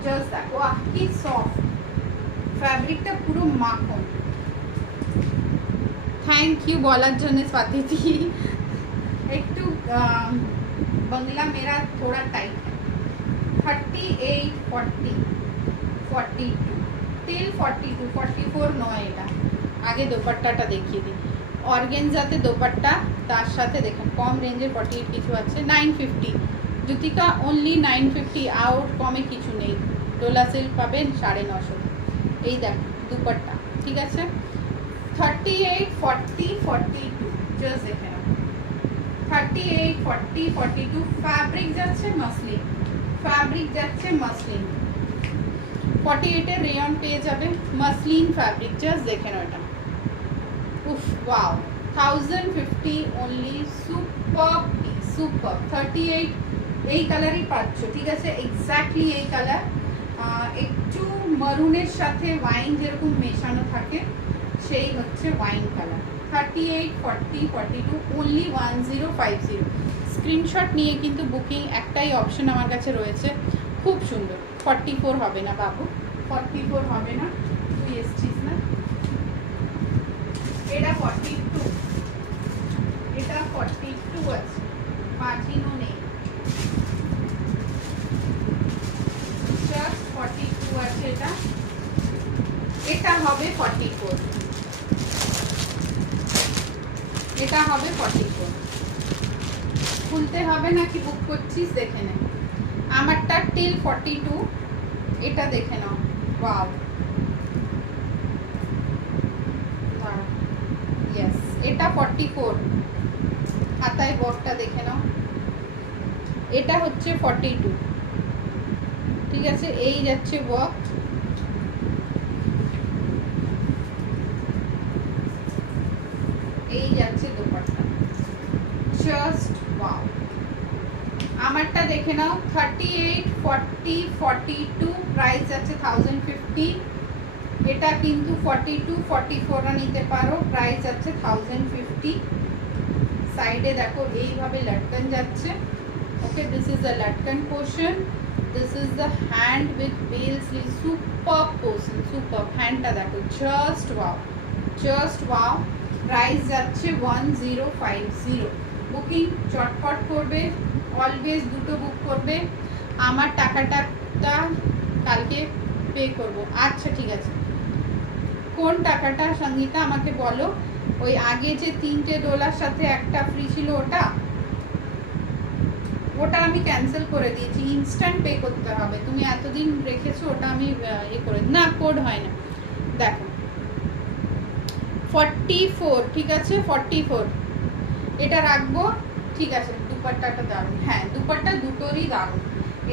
জাস্ট দেখো কি সফট ফ্যাব্রিকটা, পুরো মাখন। থ্যাংক ইউ বলার জন্য স্বাতিথি। একটু বাংলা মেরা থোড়া টাইট है। 38, 40, 42 টিল 42, 44 নয় এটা। আগে দোপাট্টাটা দেখিয়ে দিই। অর্গেনজাতে দোপাট্টা, তার সাথে দেখুন কম রেঞ্জের 48 কিছু আছে 950। জুতিকা অনলি 950, আউট কমে কিছু নেই। ডোলা সিল্ক পাবেন 950। এই দেখো দুপাট্টা, ঠিক আছে। 38, 40, 42 জাস্ট দেখে নাও। 38, 40, 42 ফ্যাব্রিক যাচ্ছে মাসলিন, ফ্যাব্রিক যাচ্ছে মাসলিন। 48 এর রেয়ন পেয়ে যাবে, মাসলিন ফ্যাব্রিক, জাস্ট দেখে নাও এটা। উফ ওয়াও, 1050 অনলি। Super super. 38 এই কালারই পাচ্ছ, ঠিক আছে, এক্স্যাক্টলি এই কালার। একটু মারুনের সাথে ওয়াইন যেরকম মেশানো থাকে, সেই হচ্ছে ওয়াইন কালার। 38, 40, 42 অনলি 1050। স্ক্রিনশট নিয়ে কিন্তু বুকিং একটাই অপশন আমার কাছে রয়েছে, খুব সুন্দর। 44 হবে না বাবু, 44 হবে না, তুই এসছিস না। এটা 42, এটা 42 আছে, মার্জিনও নেই, জাস্ট 42 আছে এটা। এটা হবে 44, এটা হবে 44। খুলতে হবে নাকি বুক করছিস দেখে নে। আমারটা টিল 42, এটা দেখে নাও। ওয়াও, ইয়েস, এটা 44। হাতায় বকটা দেখে নাও। এটা হচ্ছে 42, ঠিক আছে। এই যাচ্ছে ওয়ার্ক, এই যাচ্ছে দোপাট্টা, জাস্ট ওয়াও। আমারটা দেখে নাও। 38, 40, 42 প্রাইস আছে 1050। এটা কিন্তু 42, 44 নিতে পারো, প্রাইস আছে 1050। সাইডে দেখো এইভাবে লটকন যাচ্ছে। Okay, this is the latkan portion, this is the hand with bell sleeve. Super portion, super. হ্যান্ডটা দেখো, just wow, just wow. Price যাচ্ছে 1050। বুকিং চটপট করবে, অলওয়েজ দুটো বুক করবে। আমার টাকাটা কালকে পে করব। আচ্ছা ঠিক আছে, কোন টাকাটা সঙ্গীতা আমাকে বলো। ওই আগে যে 3টে ডলার সাথে একটা ফ্রি ছিল, ওটা ওটা আমি ক্যান্সেল করে দিয়েছি। ইনস্ট্যান্ট পে করতে হবে, তুমি এতদিন রেখেছো, ওটা আমি করে না, কোড হয় না। দেখো 44, ঠিক আছে, 44 এটা রাখবো, ঠিক আছে। দুপাট্টাটা দারুণ, হ্যাঁ দুপাট্টা দুটোরই দারুণ।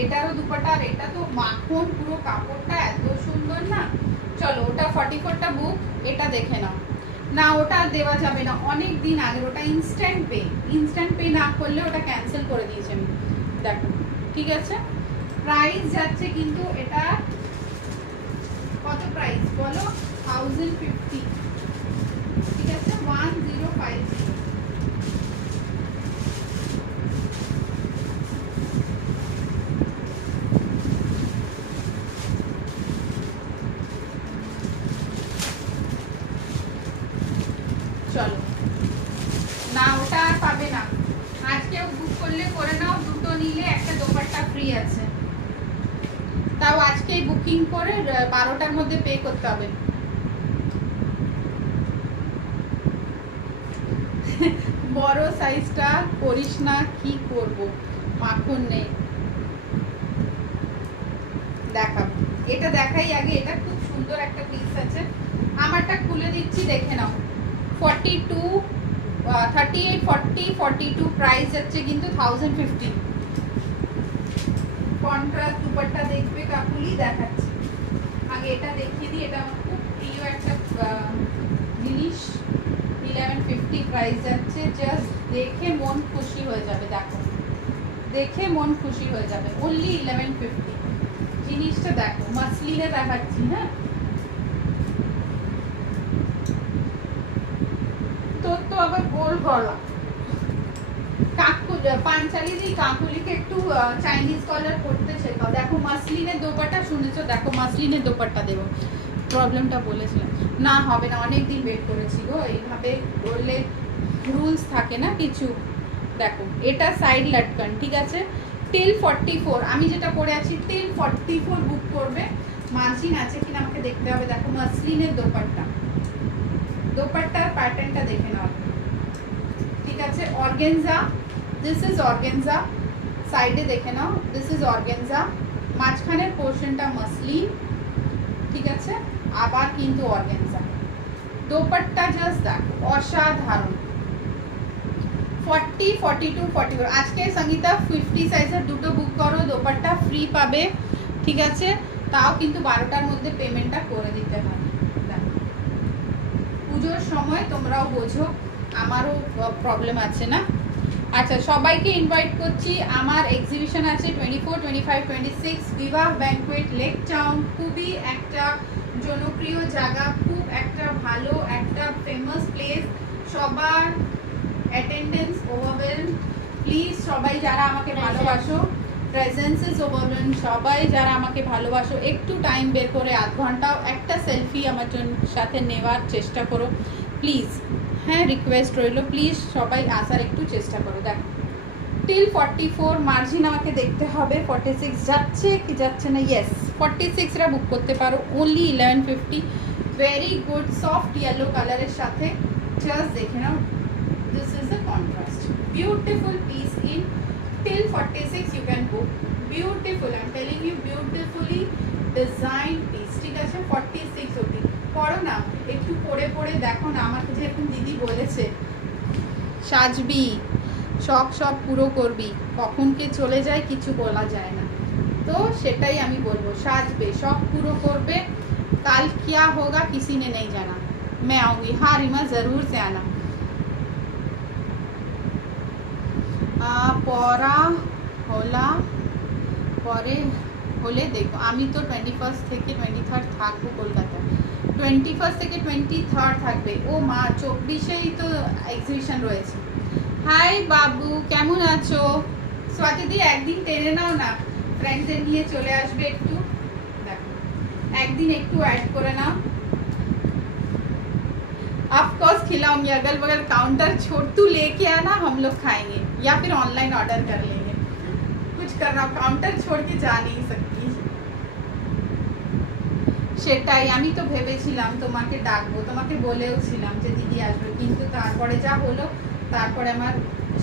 এটারও দুপাট্টা, আর এটা তো মাখন, পুরো কাপড়টা এত সুন্দর না। চলো ওটা 44টা বুক। এটা দেখে নাও না, ওটা আর দেওয়া যাবে না, অনেক দিন আগে, ওটা ইনস্ট্যান্ট পে। ইনস্ট্যান্ট পে না করলে ওটা ক্যান্সেল করে দিয়েছি আমি। দেখো, ঠিক আছে। প্রাইস যাচ্ছে কিন্তু এটা কত প্রাইস বলো, 1050, ঠিক আছে, 1050। চলো না, ওটা আর পাবে না। আজকেও বুক করলে করে নাও, দুটো নিলে একটা দোপাট্টা ফ্রি আছে। তাও আজকেই বুকিং করে 12টার মধ্যে পে করতে হবে। বড় সাইজটা করিস না, কি করব, মাখন নেই। দেখাবো, এটা দেখাই আগে। এটা খুব সুন্দর একটা পিস আছে, আমারটা খুলে দিচ্ছি, দেখে নাও। 42, 38, 40, 42 প্রাইস যাচ্ছে কিন্তু 1050। কন্ট্রাস্ট দুপাট্টা দেখবে কাকুলি, দেখাচ্ছি। আগে এটা দেখিয়ে দিই, এটা আমার খুব প্রিয় একটা জিনিস। 1150 প্রাইস যাচ্ছে, জাস্ট দেখে মন খুশি হয়ে যাবে। দেখো, দেখে মন খুশি হয়ে যাবে, অনলি 1150। জিনিসটা দেখো, মাসলিনে দেখাচ্ছি। হ্যাঁ, তো তোর তো আবার গোল গলা। পাঞ্চালি কাকুলিকে একটু চাইনিজ কলার করতে শেখাও। দেখো মাসলিনের দোপাট্টা শুনেছো, দেখো মাসলিনের দোপাট্টা দেবো। প্রবলেমটা বলেছিলাম না, হবে না, অনেক দিন ওয়েট করেছি গো। এইভাবে করলে রুলস থাকে না কিছু। দেখো এটা সাইড লাটকান, ঠিক আছে, টিল 44। আমি যেটা পরে আছি টিল 44 বুক করবে। মার্জিন আছে কিনা আমাকে দেখতে হবে। দেখো মাসলিনের দোপাট্টা, দোপাট্টার প্যাটার্নটা দেখে নাও, ঠিক আছে। অর্গেনজা, দিস ইজ অর্গেনজা, সাইডে দেখে নাও, দিস ইজ অর্গেনজা, মাঝখানের পোর্শনটা মাসলিন, ঠিক আছে, আবার কিন্তু অর্গেনজা। দোপাট্টা জাস্ট দেখো অসাধারণ। 40, 42, 44। আজকে সঙ্গীতা 50 সাইজের দুটো বুক করো, দোপাট্টা ফ্রি পাবে, ঠিক আছে। তাও কিন্তু 12টার মধ্যে পেমেন্টটা করে দিতে হবে। পুজোর সময় তোমরাও বোঝো, আমারও প্রবলেম আছে না। আচ্ছা, সবাইকে ইনভাইট করছি। আমার এক্সিবিশন আছে 24, 25, 26 বিবাহ ব্যাংকুয়েট লেক টাউন। খুবই একটা জনপ্রিয় জায়গা, খুব একটা ভালো একটা ফেমাস প্লেস। সবার অ্যাটেন্ডেন্স ওভারওয়েলম। প্লিজ সবাই যারা আমাকে ভালোবাসো, প্রেজেন্স ইজ ওভারওয়েলম। সবাই যারা আমাকে ভালোবাসো একটু টাইম বের করে আধ ঘন্টাও একটা সেলফি আমার সাথে নেওয়ার চেষ্টা করো প্লিজ। হ্যাঁ, রিকোয়েস্ট রইল, প্লিজ সবাই আসার একটু চেষ্টা করো। দেখো টিল 44, মার্জিন আমাকে দেখতে হবে 46 যাচ্ছে কি যাচ্ছে না। ইয়েস, 46রা বুক করতে পারো, only 1150। Very good soft yellow কালারের সাথে, জাস্ট দেখে নাও, this is the contrast. Beautiful piece in till 46 you can book. Beautiful, I am telling you, beautifully design piece, ঠিক আছে। 46 অবধি পড়ো না, একটু পরে পরে দেখো না। আমাকে যেরকম দিদি বলেছে সাজবি, শখ সব পুরো করবি, কখন কে চলে যায় কিছু বলা যায় না। তো সেটাই আমি বলবো, সাজবে, শখ পুরো করবে। কাল क्या होगा किसी ने नहीं जाना। मैं आऊंगी, हाँ रीमा जरूर से आना। পড়া হলা পরে হলে দেখো। আমি তো 21 থেকে 23 থাকবো কলকাতায়। 21 থেকে 23 থাকবে। ও মা, 24এই তো এক্সিবিশন রয়েছে। হাই বাবু, কেমন আছো? স্বাতিদি একদিন টেনে নাও না, ফ্রেন্ডসদের নিয়ে চলে আসবে একটু। দেখো একদিন একটু অ্যাড করে নাও। ऑफकोर्स खिलाऊंगी, अगल बगल काउंटर छोड़, तू लेके आना, हम लोग खाएंगे या फिर ऑनलाइन ऑर्डर कर लेंगे। कुछ करना, काउंटर छोड़ के जा नहीं सकती। সেটাই আমি তো ভেবেছিলাম তোমাকে ডাকবো, তোমাকে বলেওছিলাম যে দিদি আসবে, কিন্তু তারপরে যা হলো, তারপরে আমার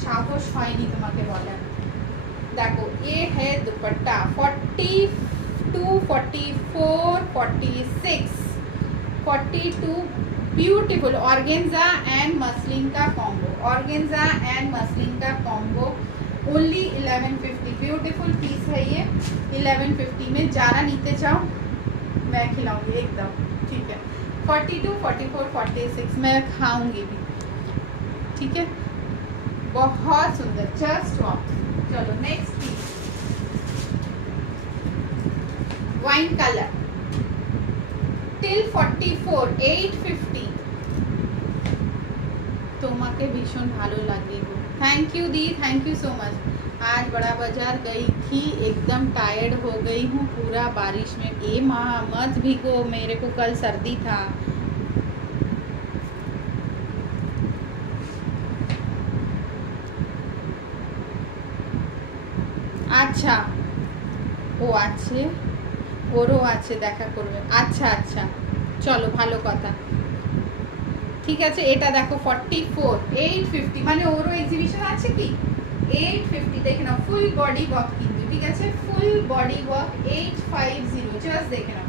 সাহস হয়নি তোমাকে বলার। দেখো এ হে dupatta 42, 44, 46, 42। Beautiful organza and muslin का कॉम्बो, ऑर्गेन्जा एंड मसलिन का कॉम्बो, ओनली 1150। ब्यूटीफुल पीस है ये 1150 में। जारा नीते चाहो मैं खिलाऊंगी एकदम, ठीक है। 42, 44, 46 मैं खाऊंगी भी, ठीक है। बहुत सुंदर, जस्ट वाओ। चलो next piece, wine colour till 44, 850। তোমাকে ভীষণ ভালো লাগে গো। थैंक यू दी, थैंक यू सो मच। आज बड़ा बाजार गई थी, एकदम टायर्ड हो गई हूँ पूरा बारिश में। ए माँ मत भीगो, मेरे को कल सर्दी था। আচ্ছা, ও আছে, ওরও আছে, দেখা করবে। আচ্ছা আচ্ছা, চলো ভালো কথা, ঠিক আছে। এটা দেখো 44, 850, মানে ওরও এক্সিবিশন আছে কি 850। দেখে নাও, ফুল বডি ওয়ার্ক কিন্তু, ঠিক আছে, ফুল বডি ওয়ার্ক 850, জাস্ট দেখে নাও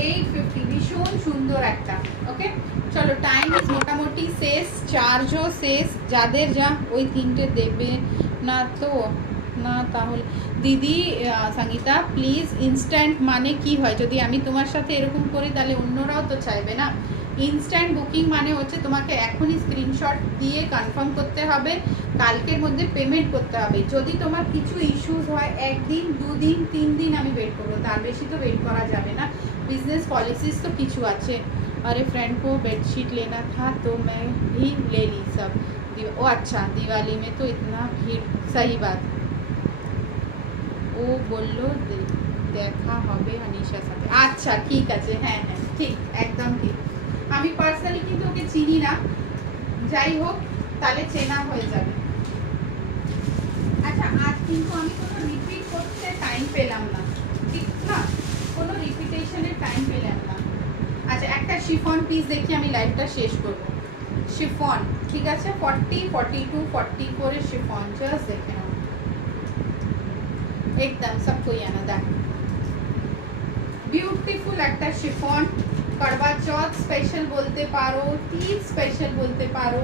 850, ভীষণ সুন্দর একটা। ওকে চলো, টাইম ইজ মোটামুটি শেষ, চার্জও শেষ। যাদের যা ওই তিনটে দেবে না তো না, তাহলে দিদি সঙ্গীতা প্লিজ, ইনস্ট্যান্ট মানে কি হয়? যদি আমি তোমার সাথে এরকম করি তাহলে অন্যরাও তো চাইবে না। ইনস্ট্যান্ট বুকিং মানে হচ্ছে তোমাকে এখনই স্ক্রিনশট দিয়ে কনফার্ম করতে হবে, কালকের মধ্যে পেমেন্ট করতে হবে। যদি তোমার কিছু ইস্যুস হয় 1 দিন 2 দিন 3 দিন আমি ওয়েট করবো, তার বেশি তো ওয়েট করা যাবে না। बिजनेस पॉलिसीज तो কিছু আছে। अरे फ्रेंड को बेडशीट लेना था तो मैं भी ले ली सब। ओ अच्छा, दिवाली में तो इतना भीड़, सही बात। ও বললো দেখা হবে আনিশার সাথে। আচ্ছা ঠিক আছে, হ্যাঁ হ্যাঁ ঠিক, একদম ঠিক। আমি পার্সোনালি কিন্তু ওকে চিনি না, যাই হোক তাহলে চেনা হয়ে যাবে। আচ্ছা আজ কিন্তু আমি কোনো রিপিট করতে টাইম পেলাম না, ঠিক না, কোনো রিপিটেশনের টাইম পেলাম না। আচ্ছা একটা শিফন পিস দেখি, আমি লাইভটা শেষ করব। শিফন ঠিক আছে, 40 42 44 এর শিফন, জাস্ট দেখে নাও একদম सबको ये ना देख বিউটিফুল একটা শিফন। করবা চৌথ স্পেশাল বলতে পারো, তিজ স্পেশাল বলতে পারো,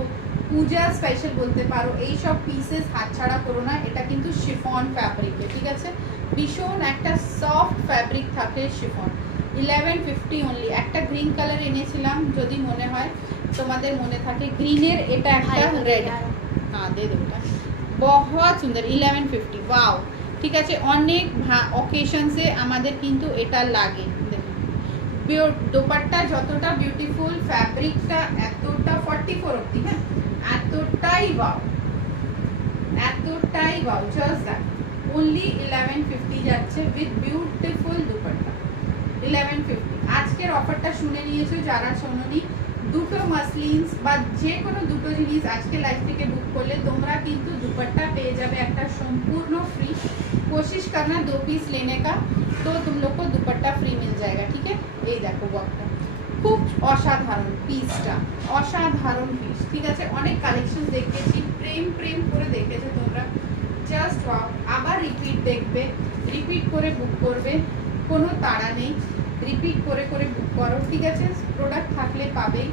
পূজা স্পেশাল বলতে পারো, এই সব পিসেস হাতছাড়া করো না। এটা কিন্তু শিফন ফ্যাব্রিকে, ঠিক আছে, ভীষণ একটা সফট ফ্যাব্রিক থাকে শিফন। 1150 অনলি। একটা গ্রিন কালার এনেছিলাম, যদি মনে হয় তোমাদের মনে থাকে, গ্রিনের এটা একটা রেড, হ্যাঁ দে দেবো, বহুত সুন্দর 1150। ওয়াও, ঠিক আছে, অনেক অকেশনসে আমাদের কিন্তু এটা লাগে। দোপাট্টা যতটা বিউটিফুল, ফ্যাব্রিকটা এতটা 44 অবধি, হ্যাঁ এতটাই ওয়াও, এতটাই ওয়াও। জাস্ট দ্যাট অনলি 1150 যাচ্ছে উইথ বিউটিফুল দুপাট্টা 1150। আজকের অফারটা শুনে নিয়েছো যারা শোনোনি, দুটো মাসলিনস বা যে কোনো দুটো জিনিস আজকে লাইভ থেকে বুক করলে তোমরা কিন্তু দুপাট্টা পেয়ে যাবে একটা সম্পূর্ণ फ्री। कोशिश करना 2 पीस लेने का तो तुम लोग को दुपट्टा फ्री मिल जाएगा, ठीक है। এই দেখো ওয়ার্কটা খুব অসাধারণ, পিসটা অসাধারণ পিস, ঠিক আছে। অনেক কালেকশন দেখেছি, প্রেম প্রেম করে দেখেছো তোমরা, জাস্ট ওয়াও। আবার রিপিট দেখবে, রিপিট করে বুক করবে, কোনো তাড়া নেই, রিপিট করে করে বুক করো, ঠিক আছে। প্রোডাক্ট থাকলে পাবেই।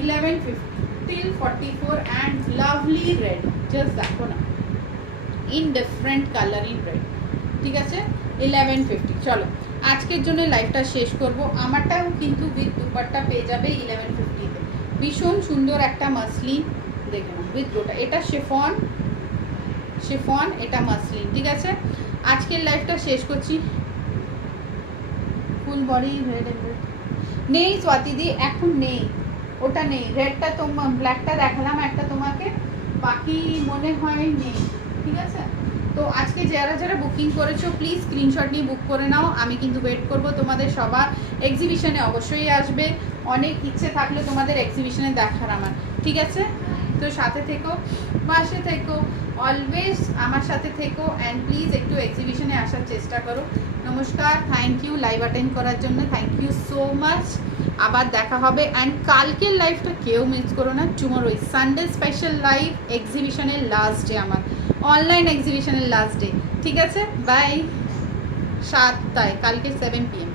1150 till 44 and lovely red, just দেখো না, in different color in red, ঠিক আছে। 1150। চলো আজকের জন্য লাইভটা শেষ করব। আমারটাও কিন্তু উইথ দুপাট্টা পেয়ে যাবে 1150 তে। ভীষণ সুন্দর একটা মাসলিন, দেখে নাও উইথ গোটা, এটা শিফন, শিফন এটা মাসলিন, ঠিক আছে। আজকের লাইভটা শেষ করছি। Full body red and red নেই স্বাতিদি, এখন নেই, ওটা নেই। রেডটা তোমার, ব্ল্যাকটা দেখালাম একটা তোমাকে, বাকি মনে হয় নেই, ঠিক আছে। তো আজকে যারা যারা বুকিং করেছো প্লিজ স্ক্রিনশট নিয়ে বুক করে নাও। আমি কিন্তু ওয়েট করব তোমাদের সবার। এক্সিবিশনে অবশ্যই আসবে, অনেক ইচ্ছে থাকলে তোমাদের এক্সিবিশনে দেখার আমার, ঠিক আছে। তো সাথে থেকো, পাশে থেকো, অলওয়েজ আমার সাথে থেকো, অ্যান্ড প্লিজ একটু এক্সিবিশনে আসার চেষ্টা করো। নমস্কার, থ্যাংক ইউ লাইভ অ্যাটেন্ড করার জন্য, থ্যাংক ইউ সো মাচ। আবার দেখা হবে, অ্যান্ড কালকের লাইভটা কেউ মিস করো না। টুমোরোই সানডে স্পেশাল লাইভ, এক্সিবিশনের লাস্ট ডে, আমার অনলাইন এক্সিবিশনের লাস্ট ডে, ঠিক আছে। বাই। 7টায় কালকে 7 PM।